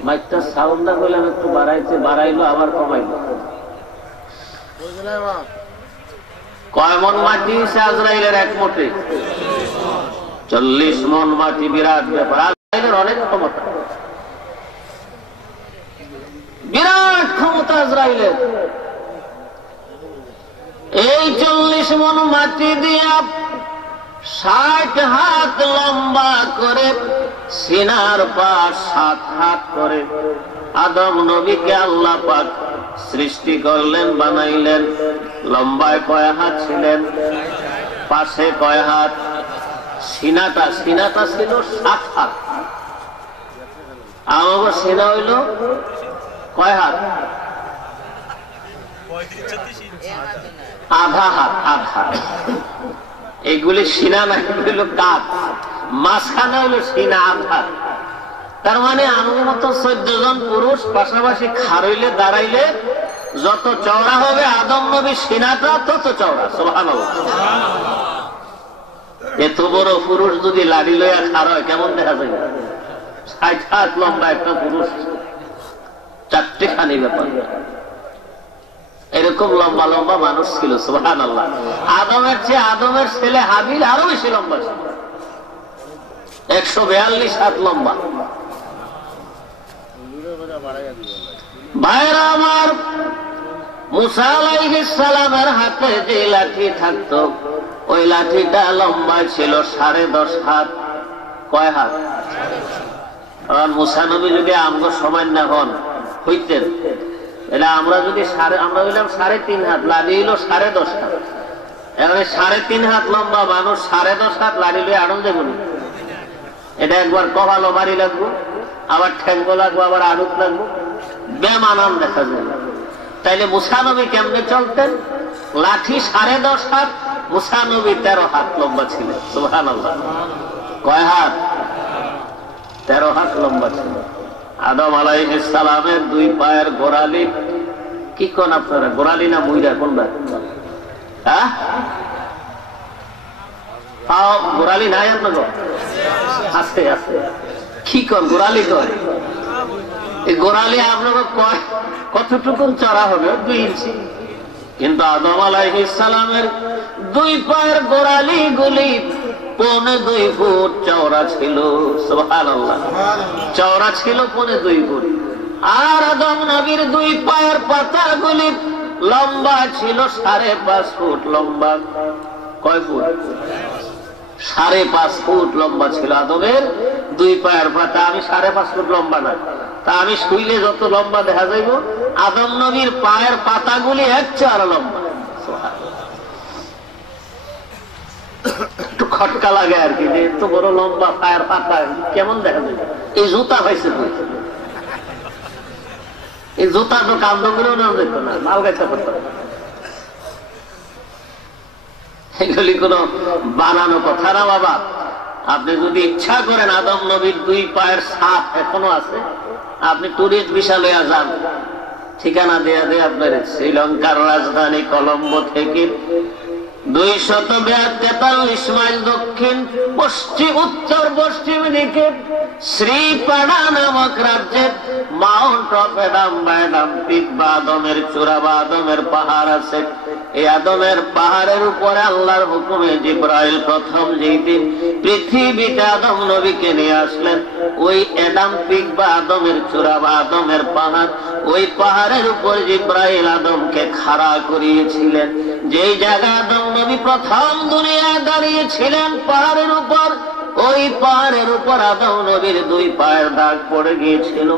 মাইকটা সাউন্ড না করলাম, একটু বাড়াইলো আবার কমাইলো। কয় মণ মাটি হয়েছে আজরাইলের 1 মোটে? 40 মণ মাটি। বিরাট ব্যাপার। আজরাইলের অনেক ক্ষমতা, বিরাট ক্ষমতা আজরাইলের। এই 40 মণ মাটি দিয়া 60 হাত লম্বা করে, সিনার পাশ 7 হাত করে আদম নবীকে আল্লাহ পাক সৃষ্টি করলেন, বানাইলেন। লম্বায় কয় হাত ছিলেন? পাশে কয় হাত? সিনাটা ছিল 7 হাত। আমার সিনা হইল কয় হাত? আধা হাত। আধা। এইগুলি সিনা না, হইল কাঁধ। মাঝখানে হইল সিনা, আধা। তার মানে আমার মতো 14 জন পুরুষ পাশাপাশি খাড়ইলে দাঁড়াইলে যত চওড়া হবে আদম নবীর সিনাটা তত চওড়া। সুবহানাল্লাহ। এত বড় পুরুষ যদি লাড়ি লইয়া খাড়া হয় কেমন দেখা যায়? 60 হাত লম্বা একটা পুরুষ, 4টে খানি ব্যাপার। এরকম লম্বা লম্বা মানুষ ছিল। সুবহানাল্লাহ। আদমের চেয়ে আদমের ছেলে হাবিল আরো বেশি লম্বা ছিল, 142 হাত লম্বা। ভাইরা আমার, মুসা আলাইহিস সালামের হাতে যে লাঠি থাকতো, ওই লাঠিটা লম্বা ছিল 10.5 হাত। কয় হাত? কারণ মুসা নবী যদি আমগো সমান না হন হইতেন, এটা আমরা যদি আমরা হইলাম 3.5 হাত, লাঠি হইল 10.5 হাত। এখানে 3.5 হাত লম্বা মানুষ 10.5 হাত লাঠি লইয়া আনন্দ দেব। এটা একবার কপালও বাড়ি লাগবো, আবার ঠ্যাঙ্গো লাগবো, আবার আড়ুত লাগবো। বেমানান দেখা যায়। তাইলে মুসা নবী কেমনে চলতেন? লাঠি 10.5 হাত, মুসা নবী 13 হাত লম্বা ছিলেন। সুবহানাল্লাহ। কয় হাত? 13 হাত লম্বা ছিল। আদম আলাইহিস সালামের 2 পায়ের গোড়ালি, কি কোন আপনারা, গোড়ালি না মুইরা কোনটা? হ্যাঁ, পাও গোড়ালি নাই আপনার? আছে আছে। কি কোন গোড়ালি? কয় এই গোড়ালি আপনার কতটুকুন চড়া হবে? 2 ইঞ্চি। কিন্তু আদম আলাইহিস সালামের 2 পায়ের গোড়ালি গুলি 1.25 ফুট চওড়া ছিল। সুবহানাল্লাহ। চওড়া ছিল 1.25 ফুট। আর আদম নবীর 2 পায়ের পাতাগুলি লম্বা ছিল 5.5 ফুট লম্বা। কয় ফুট? 5.5 ফুট লম্বা ছিল আদমের 2 পায়ের পাতা। আমি 5.5 ফুট লম্বা না, তা আমি শুইলে যত লম্বা দেখা যাইব, আদম নবীর পায়ের পাতাগুলি 1 চার লম্বা। একটু খটকা লাগে আর কি, এত বড় লম্বা পায়ের পাতা কেমন দেখা যায়। এই জুতা পাইছে, এই জুতা তো কান্দ করেও না যেত না, মাল গাইতে করতে। এগুলি কোন বানানো কথা না বাবা। আপনি যদি ইচ্ছা করেন, আদম নবীর 2 পায়ের ছাপ এখনো আছে, আপনি টুরিস্ট ভিসা লইয়া যান, ঠিকানা দেয়া দেয় আপনার শ্রীলঙ্কার রাজধানী কলম্বো থেকে 243 মাইল দক্ষিণ উত্তর পশ্চিম দিকে শ্রীপাড়া নামক রাজ্যের মাউন্ট অফ এডাম বা এডাম পিক বা আদমের চূড়া বা আদমের পাহাড় আছে। এই আদমের পাহাড়ের উপরে আল্লাহর হুকুমে জিবরাইল প্রথম যেই দিন পৃথিবীতে আদম নবীকে নিয়ে আসলেন, ওই এডাম পিক বা আদমের চূড়া বা আদমের পাহাড়, ওই পাহাড়ের উপর জিবরাইল আদমকে খাড়া করিয়েছিলেন। যেই জায়গায় আদম নবী প্রথম দুনিয়ায় দাঁড়িয়েছিলেন পাহাড়ের উপর, ওই পাহাড়ের উপর আদম নবীর 2 পায়ের দাগ পড়ে গিয়েছিল।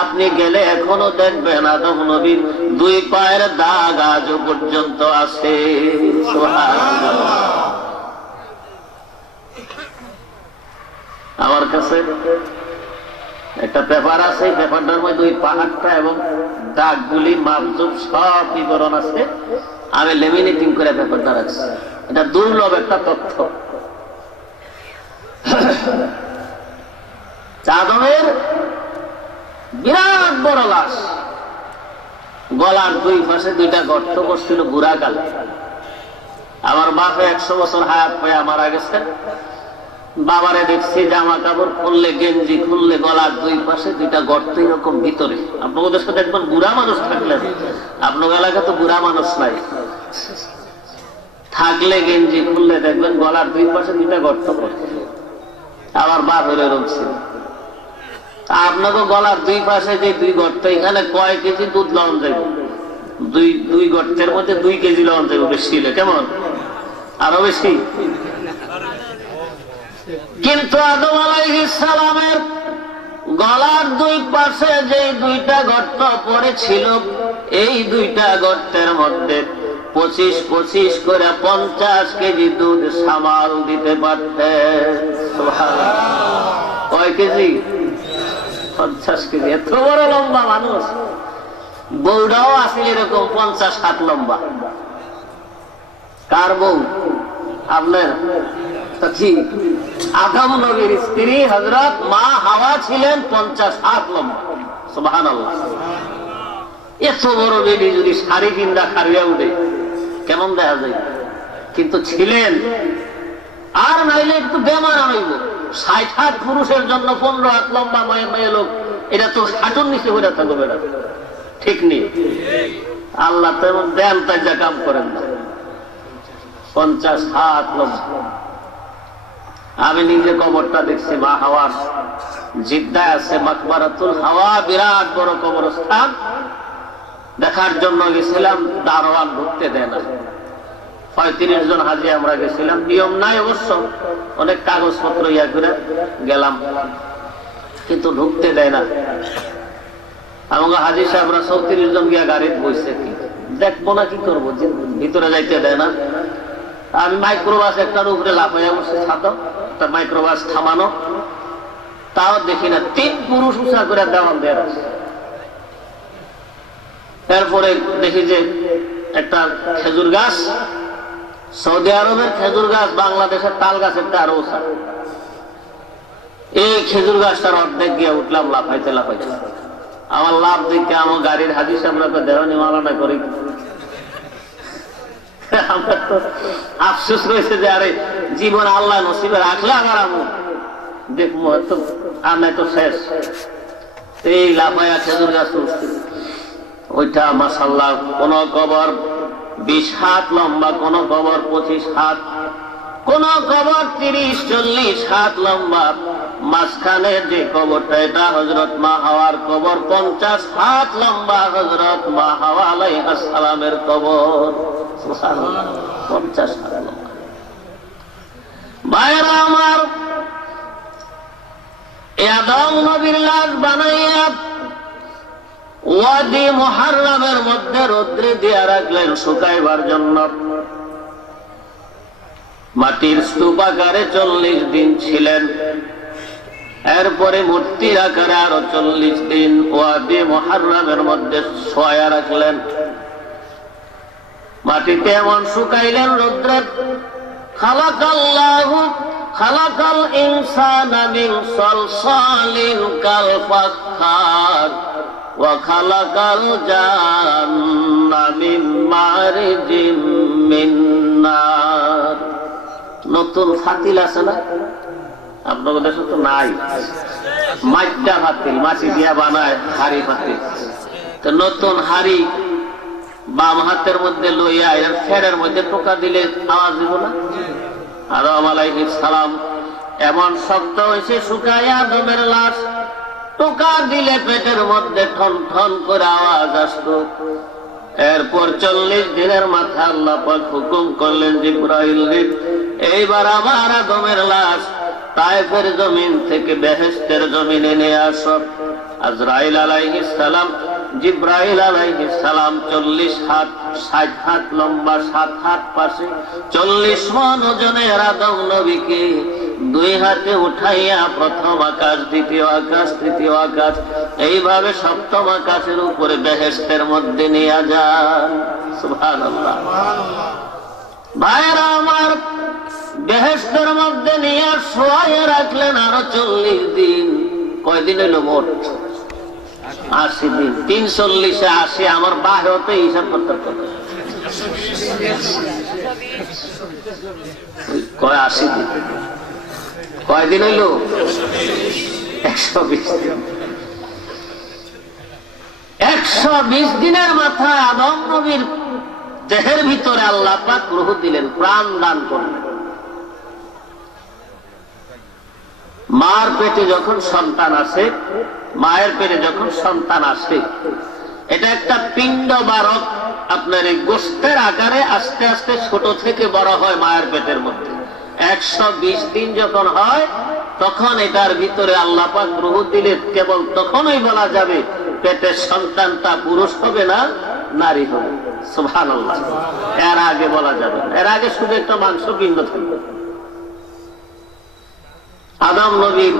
আপনি গেলে এখনো দেখবেন আদম নবীর 2 পায়ের দাগ আজও পর্যন্ত আছে। আমার কাছে একটা পেপার আছে, পেপারটার মধ্যে 2 পাহাড়টা এবং দাগগুলি মাপজুপ সব বিবরণ আছে। আমি লেমিনেটিং করে পেপারটা রাখছি। এটা দুর্লভ একটা তথ্য। আদমের বিরাট বড় লাশ, গলার 2 পাশে 2টা গর্ত করছিল বুড়া কালে। আমার বাপে 100 বছর হায়াত পেয়ে মারা গেছে। বাবারে দেখছি জামা কাপড় খুললে, গেঞ্জি খুললে গলার 2 পাশে 2টা গর্ত এরকম ভিতরে। আপনাদের সাথে দেখবেন বুড়া মানুষ থাকলে, আপনার এলাকা তো বুড়া মানুষ নাই, থাকলে গেঞ্জি খুললে দেখবেন গলার 2 পাশে 2টা গর্ত করছে। আমার বাপ হলে রয়েছে। আপনাকে গলার 2 পাশে যে 2 গর্ত, এখানে কয় কেজি দুধ লবণ যাইব? 2 গর্তের মধ্যে 2 কেজি লবণ যাইব। বেশি হলে কেমন? আরো বেশি। কিন্তু আদম আলাইহিস সালামের গলার 2 পাশে যে 2টা গর্ত পড়েছিল, এই 2টা গর্তের মধ্যে 25 করে 50 কেজি দুধ সামাল দিতে পারতেন। কয় কেজি? 50 কেজি। এত বড় লম্বা মানুষ। বউটাও আসলে এরকম 50 হাত লম্বা। কার বউ? আপনার। আদম নবীর স্ত্রী হযরত মা হাওয়া ছিলেন 50 হাত লম্বা। সুবহানাল্লাহ। এত বড় বেবি যদি শাড়ি কিন্দা খারিয়া উঠে কেমন দেখা যায়? কিন্তু ছিলেন। আর নাইলে একটু বেমানা হইব। 60 হাত পুরুষের জন্য 15 হাত লম্বা মেয়ে লোক, এটা তো হাঁটুর নিচে হয়ে থাকবে বেড়া। ঠিক নেই? আল্লাহ তেমন দেন তাই যা কাম করেন না। 50 হাত লম্বা। আমি নিজে কবরটা দেখছি, মা হাওয়ার জিদ্দায় আছে মাকবারাতুল হাওয়া, বিরাট বড় কবরস্থান। দেখার জন্য গেছিলাম, দারোয়ান ঢুকতে দেয় না। 35 জন হাজি আমরা গেছিলাম, নিয়ম নাই অবশ্য, অনেক কাগজপত্র ইয়া করে গেলাম, কিন্তু ঢুকতে দেয় না। আমাকে হাজি সাহেবরা 34 জন গিয়া গাড়িতে বসছে, দেখবো না কি করবো, ভিতরে যাইতে দেয় না। আমি মাইক্রোবাস একটার উপরে লাফাইয়া বসে ছাদো, মাইক্রোবাস থামানো, তাও দেখি না 3 পুরুষ উঁচা করে দেওয়াল দেওয়া আছে। এরপরে দেখি যে একটা খেজুর গাছ, সৌদি আরবের খেজুর গাছ বাংলাদেশের তাল গাছের আরো উঁচা। এই খেজুর গাছটার অর্ধেক গিয়ে উঠলাম লাফাইতে লাফাইতে। আমার লাভ দিকে আমার গাড়ির হাদিস আমরা তো দেওয়ানি মালানা করি। আমরা তো আফসোস রয়েছে যে আরে জীবন আল্লাহ নসিবে রাখলে আবার আমি দেখবো তো আমি তো শেষ। এই লাফাইয়া খেজুর গাছ উঠছি, ওইটা মাশাআল্লাহ কোন কবর 20 হাত লম্বা, কোন কবর 25 হাত, কোন কবর 30-40 হাত লম্বা। মাঝখানে যে কবরটা এটা হযরত মা হাওয়ার কবর, 50 হাত লম্বা হযরত মা হাওয়া আলাইহিস সালামের কবর। সুবহানাল্লাহ, 50 হাত লম্বা। ভাইরা আমার, আদম নবীর লাশ বানাইয়া ওয়াদি মুহাররমের মধ্যে রৌদ্রে দিয়ে রাখলেন শুকাইবার জন্য। মাটির স্তূপ আকারে 40 দিন ছিলেন। এরপরে মূর্তির আকারে আরো 40 দিন ওয়াদি মুহাররমের মধ্যে শোয়া রাখলেন। মাটিতে এমন শুকাইলেন রৌদ্রে। খালাকাল ইনসানা মিন সালসালিন কাল ফাখার ওয়া খালাকাল জান্না মিন মারিজিম মিন নার। নতুন ফাতিল আছে না আপনাদের দেশে? তো নাই। মাইটা ফাতিল, মাটি দিয়া বানায় হাড়ি ফাতিল। তো নতুন হাড়ি বাম হাতের মধ্যে লইয়া এর ফেরের মধ্যে টোকা দিলে আওয়াজ দিব না? আদম আলাইহিস সালাম এমন শক্ত হয়েছে শুকাইয়া আদমের লাশ, টোকা দিলে পেটের মধ্যে ঠন ঠন করে আওয়াজ আসতো। এরপর 40 দিনের মাথা আল্লাহ পাক হুকুম করলেন জিবরাইল রে, এইবার আমার আদমের লাশ তায়েফের জমিন থেকে বেহেশতের জমিনে নিয়ে আসো। আজরাইল আলাইহিস সালাম, জিবরাইল আলাইহিস সালাম 40 হাত 60 হাত লম্বা, 7 হাত পাশে, 40 মণ ওজনের আদম নবীকে 2 হাতে উঠাইয়া প্রথম আকাশ, দ্বিতীয় আকাশ, তৃতীয় আকাশ, এইভাবে সপ্তম আকাশের উপরে বেহেশতের মধ্যে নিয়ে যান। সুবহানাল্লাহ। ভাইরা আমার, বেহেশতের মধ্যে নিয়ে শোয়াইয়া রাখলেন আরো 40 দিন। কয়দিন হইল মোট? 80 দিন। 340 80, আমার বাহিরতে হিসাব করতে হবে। কয় 80 দিন, কয়দিন হইল? 120 দিন। 120 দিনের মাথায় আদম নবীর দেহের ভিতরে আল্লাহ পাক রূহ দিলেন, প্রাণ দান করলেন। মার পেটে যখন সন্তান আসে, মায়ের পেটে যখন সন্তান আসে, এটা একটা পিণ্ড বারক আপনার এই গোস্তের আকারে আস্তে আস্তে ছোট থেকে বড় হয় মায়ের পেটের মধ্যে। 120 দিন যখন হয় তখন এটার ভিতরে আল্লাহ পাক রূহ দিলে কেবল তখনই বলা যাবে পেটের সন্তানটা পুরুষ হবে না নারী হবে। সুবহানাল্লাহ। এর আগে বলা যাবে না, এর আগে শুধু একটা মাংস পিণ্ড থাকবে। আদম নবীর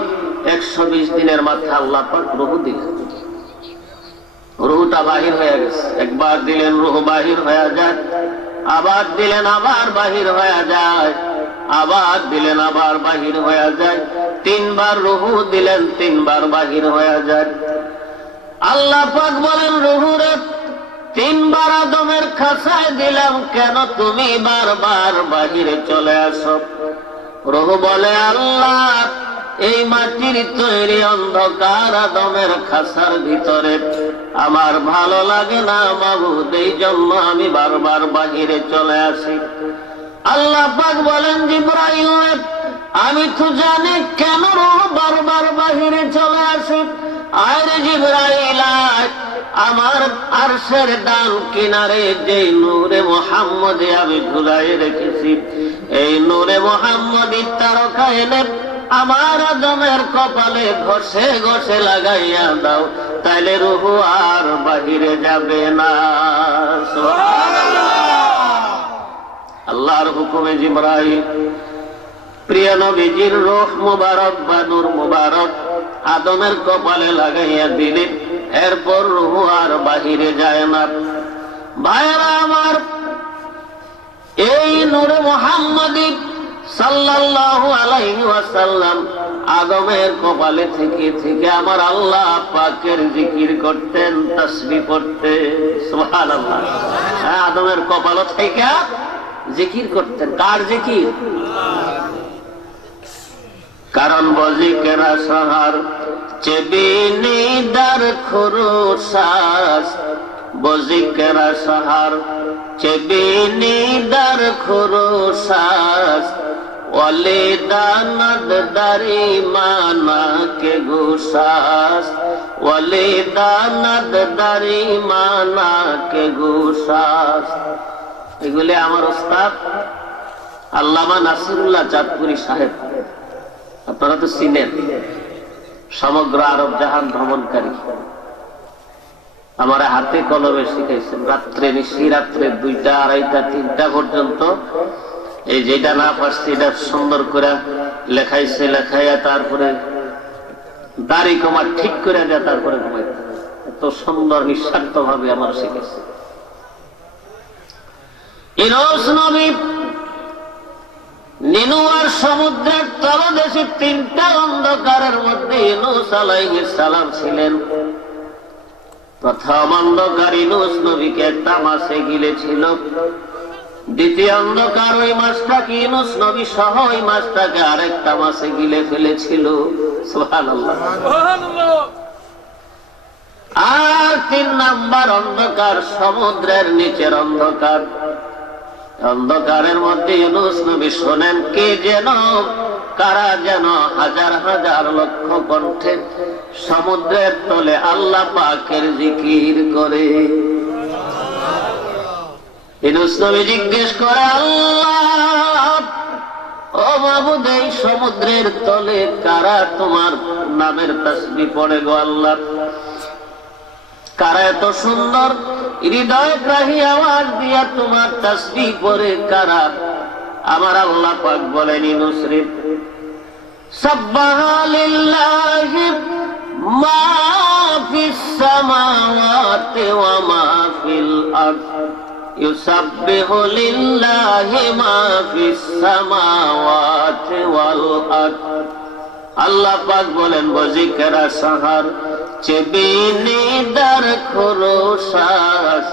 120 দিনের মাথায় আল্লাহ পাক রূহ দিলেন। রূহটা বাহির হয়ে গেছে। একবার দিলেন রূহ বাহির হয়ে যায়, আবার দিলেন আবার বাহির হয়ে যায়, আবার দিলেন আবার বাহির হয়ে যায়। 3 বার রূহ দিলেন, 3 বার বাহির হয়ে যায়। আল্লাহ পাক বলেন, রূহরে 3 বার আদমের খাঁচায় দিলাম, কেন তুমি বারবার বাহিরে চলে আসো? রূহ বলে, আল্লাহ এই মাটির তৈরি অন্ধকার আদমের খাঁচার ভিতরে আমার ভালো লাগে না মাবুদ, এই জন্য আমি বারবার বাহিরে চলে আসি। আল্লাহ পাক বলেন, জিবরাইল আমি তো জানি কেন রূহ বারবার বাহিরে চলে আসে। আরে জিবরাইল, আমার আরশের ডান কিনারে যে নূরে মুহাম্মদে আমি ঝুলাই রেখেছি, এই নূরে মুহাম্মদী তারকা এনে আমার আদমের কপালে ঘষে ঘষে লাগাইয়া দাও, তাইলে রূহ আর বাহিরে যাবে না। আল্লাহর হুকুমে জিবরাইল প্রিয় নবীজির রূহ মুবারক বা নূর মুবারক আদমের কপালে লাগাইয়া দিলেন। এরপর রূহ আর বাহিরে যায় না। ভাইরা আমার, এই নূরে মুহাম্মাদি সাল্লাল্লাহু আলাইহি ওয়াসাল্লাম আদমের কপালে থেকে থেকে আমার আল্লাহ পাকের জিকির করতেন, তাসবিহ পড়তেন। সুবহানাল্লাহ। আদমের কপালে থেকে জিকির করতেন। কার জিকির? কারণ বজিকেরা সাহার চেবিনি দার খুরুসাস, বজিকেরা সাহার চেবিনি দার খুরুসাস, ওয়ালি দানাদ দারি মানা কে গুসাস, ওয়ালি দানাদ দারি মানা কে গুসাস। এগুলি আমার ওস্তাদ আল্লামা নাসিরুল্লাহ চাঁদপুরি সাহেব, আপনারা তো চিনেন, সমগ্র আরব জাহান ভ্রমণকারী। আমার হাতে কলমে শিখাইছেন, রাত্রে নিশিরাত্রে 2টা, 2:30, 3টা পর্যন্ত এই যেটা না পারছি এটা সুন্দর করে লেখাইছে, লেখাইয়া তারপরে দাড়ি কমা ঠিক করে দেয়, তারপরে ঘুমাইতে। এত সুন্দর নিঃস্বার্থ ভাবে আমার শিখেছে। ইউনূস নবী নিনুয়ার সমুদ্রের তলদেশে 3টা অন্ধকারের মধ্যে ইউনূস আলাইহিস সালাম ছিলেন। প্রথম অন্ধকার ইউনূস নবীকে একটা মাছে গিলেছিল। দ্বিতীয় অন্ধকার ওই মাছটাকে ইউনূস নবী সহ ওই মাছটাকে আরেকটা মাছে গিলে ফেলেছিল। সুবহানাল্লাহ। আর 3 নাম্বার অন্ধকার সমুদ্রের নিচের অন্ধকার। অন্ধকারের মধ্যে ইউনূস নবী শোনেন কে যেন, কারা যেন হাজার হাজার লক্ষ কণ্ঠে সমুদ্রের তলে আল্লাহ পাকের জিকির করে। ইউনূস নবী জিজ্ঞেস করে, আল্লাহ ও মাবুদ, এই সমুদ্রের তলে কারা তোমার নামের তাসবিহ পড়ে গো আল্লাহ? কারা এত সুন্দর হৃদয়গ্রাহী আওয়াজ দিয়া তোমার তাসবিহ পড়ে কারা? আমার আল্লাহ পাক বলেন, ইউনূস রে, সাব্বাহা লিল্লাহি মা ফিস সামাওয়াতি ওয়া মা ফিল আরদ, ইউসাব্বিহু লিল্লাহি মা ফিস সামাওয়াতি ওয়াল আরদ। আল্লাহ পাক বলেন, বজিকেরা সাহার চেবিনি দার খুরুসাস,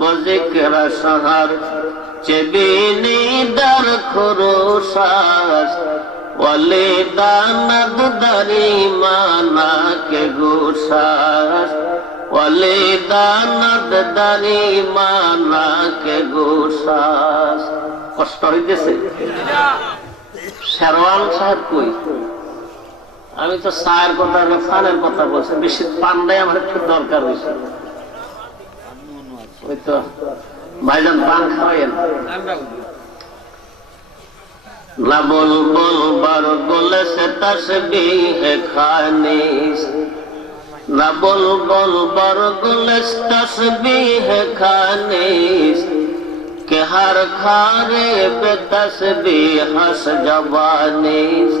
বজিকেরা সাহার চেবিনি দার খুরুসাস, ওয়ালি দানাদ দারি মানা কে গুসাস, ওয়ালি দানাদ দারি মানা কে গুসাস। কষ্ট হইতেছে? শেরওয়ান সাহেব কই? আমি তো চায়ের কথা, ফানের কথা বলছি, বেশি পান্ডাই আমার একটু দরকার হয়েছে। ওই তো ভাইজান পান খাওয়াইন না। বল বল বার গোলে সে তাসবিহ খানিস, না বল বল বার গোলে সে তাসবিহ খানিস, কে হর খারে বে তাসবিহ হাস জবানিস,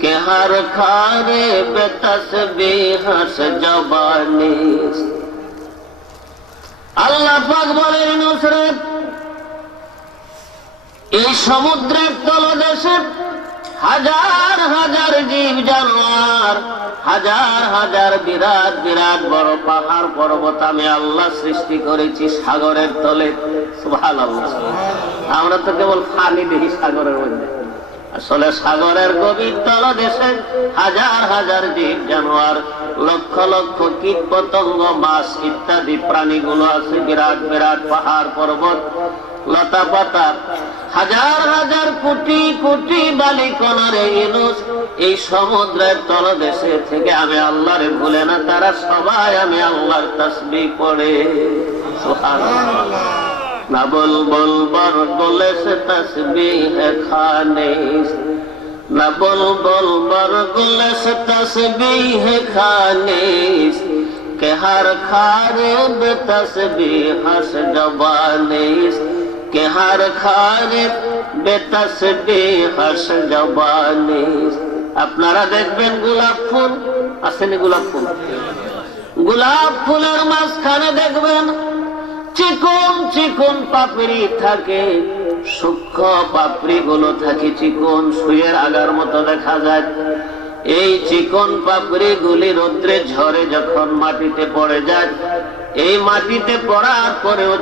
কে হর খারে বে তাসবিহ হাস জবানিস। আল্লাহ পাক বলেন, ইউনূস রে, এই সমুদ্রের তলদেশে হাজার হাজার জীব জানোয়ার, হাজার হাজার বিরাট বিরাট বড় পাহাড় পর্বত আমি আল্লাহ সৃষ্টি করেছি সাগরের তলে। সুবহানাল্লাহ। আমরা তো কেবল পানি দেখি সাগরের মধ্যে, আসলে সাগরের গভীর তলদেশে হাজার হাজার জীব জানোয়ার, লক্ষ লক্ষ কীট পতঙ্গ, মাছ ইত্যাদি প্রাণীগুলো আছে। বিরাট বিরাট পাহাড় পর্বত, লতা পাতা, হাজার হাজার কোটি কোটি বালিকণার ইউনূস এই সমুদ্রের তলদেশে থেকে আমি আল্লাহরে ভুলে না, তারা সবাই আমি আল্লাহর তাসবিহ পড়ে। সুবহানাল্লাহ। না বল বল বার গোলে সে তাসবিহ খানিস, না বল বল বার গোলে সে তাসবিহ খানিস, কে হর খারে বে তাসবিহ হাস জবানিস, কে হর খারে বে তাসবিহ হাস জবানিস। আপনারা দেখবেন গোলাপ ফুল আসেনি, গোলাপ ফুল গোলাপ ফুলের মাঝখানে দেখবেন চিকন চিকন পাপড়ি থাকে, সূক্ষ্ম পাপড়ি গুলো থাকে চিকন, সুইয়ের আগার মতো দেখা যায়। এই চিকন পাপড়ি গুলি রৌদ্রে ঝরে যখন মাটিতে পড়ে যায়, এই মাটিতে পড়ার পরেও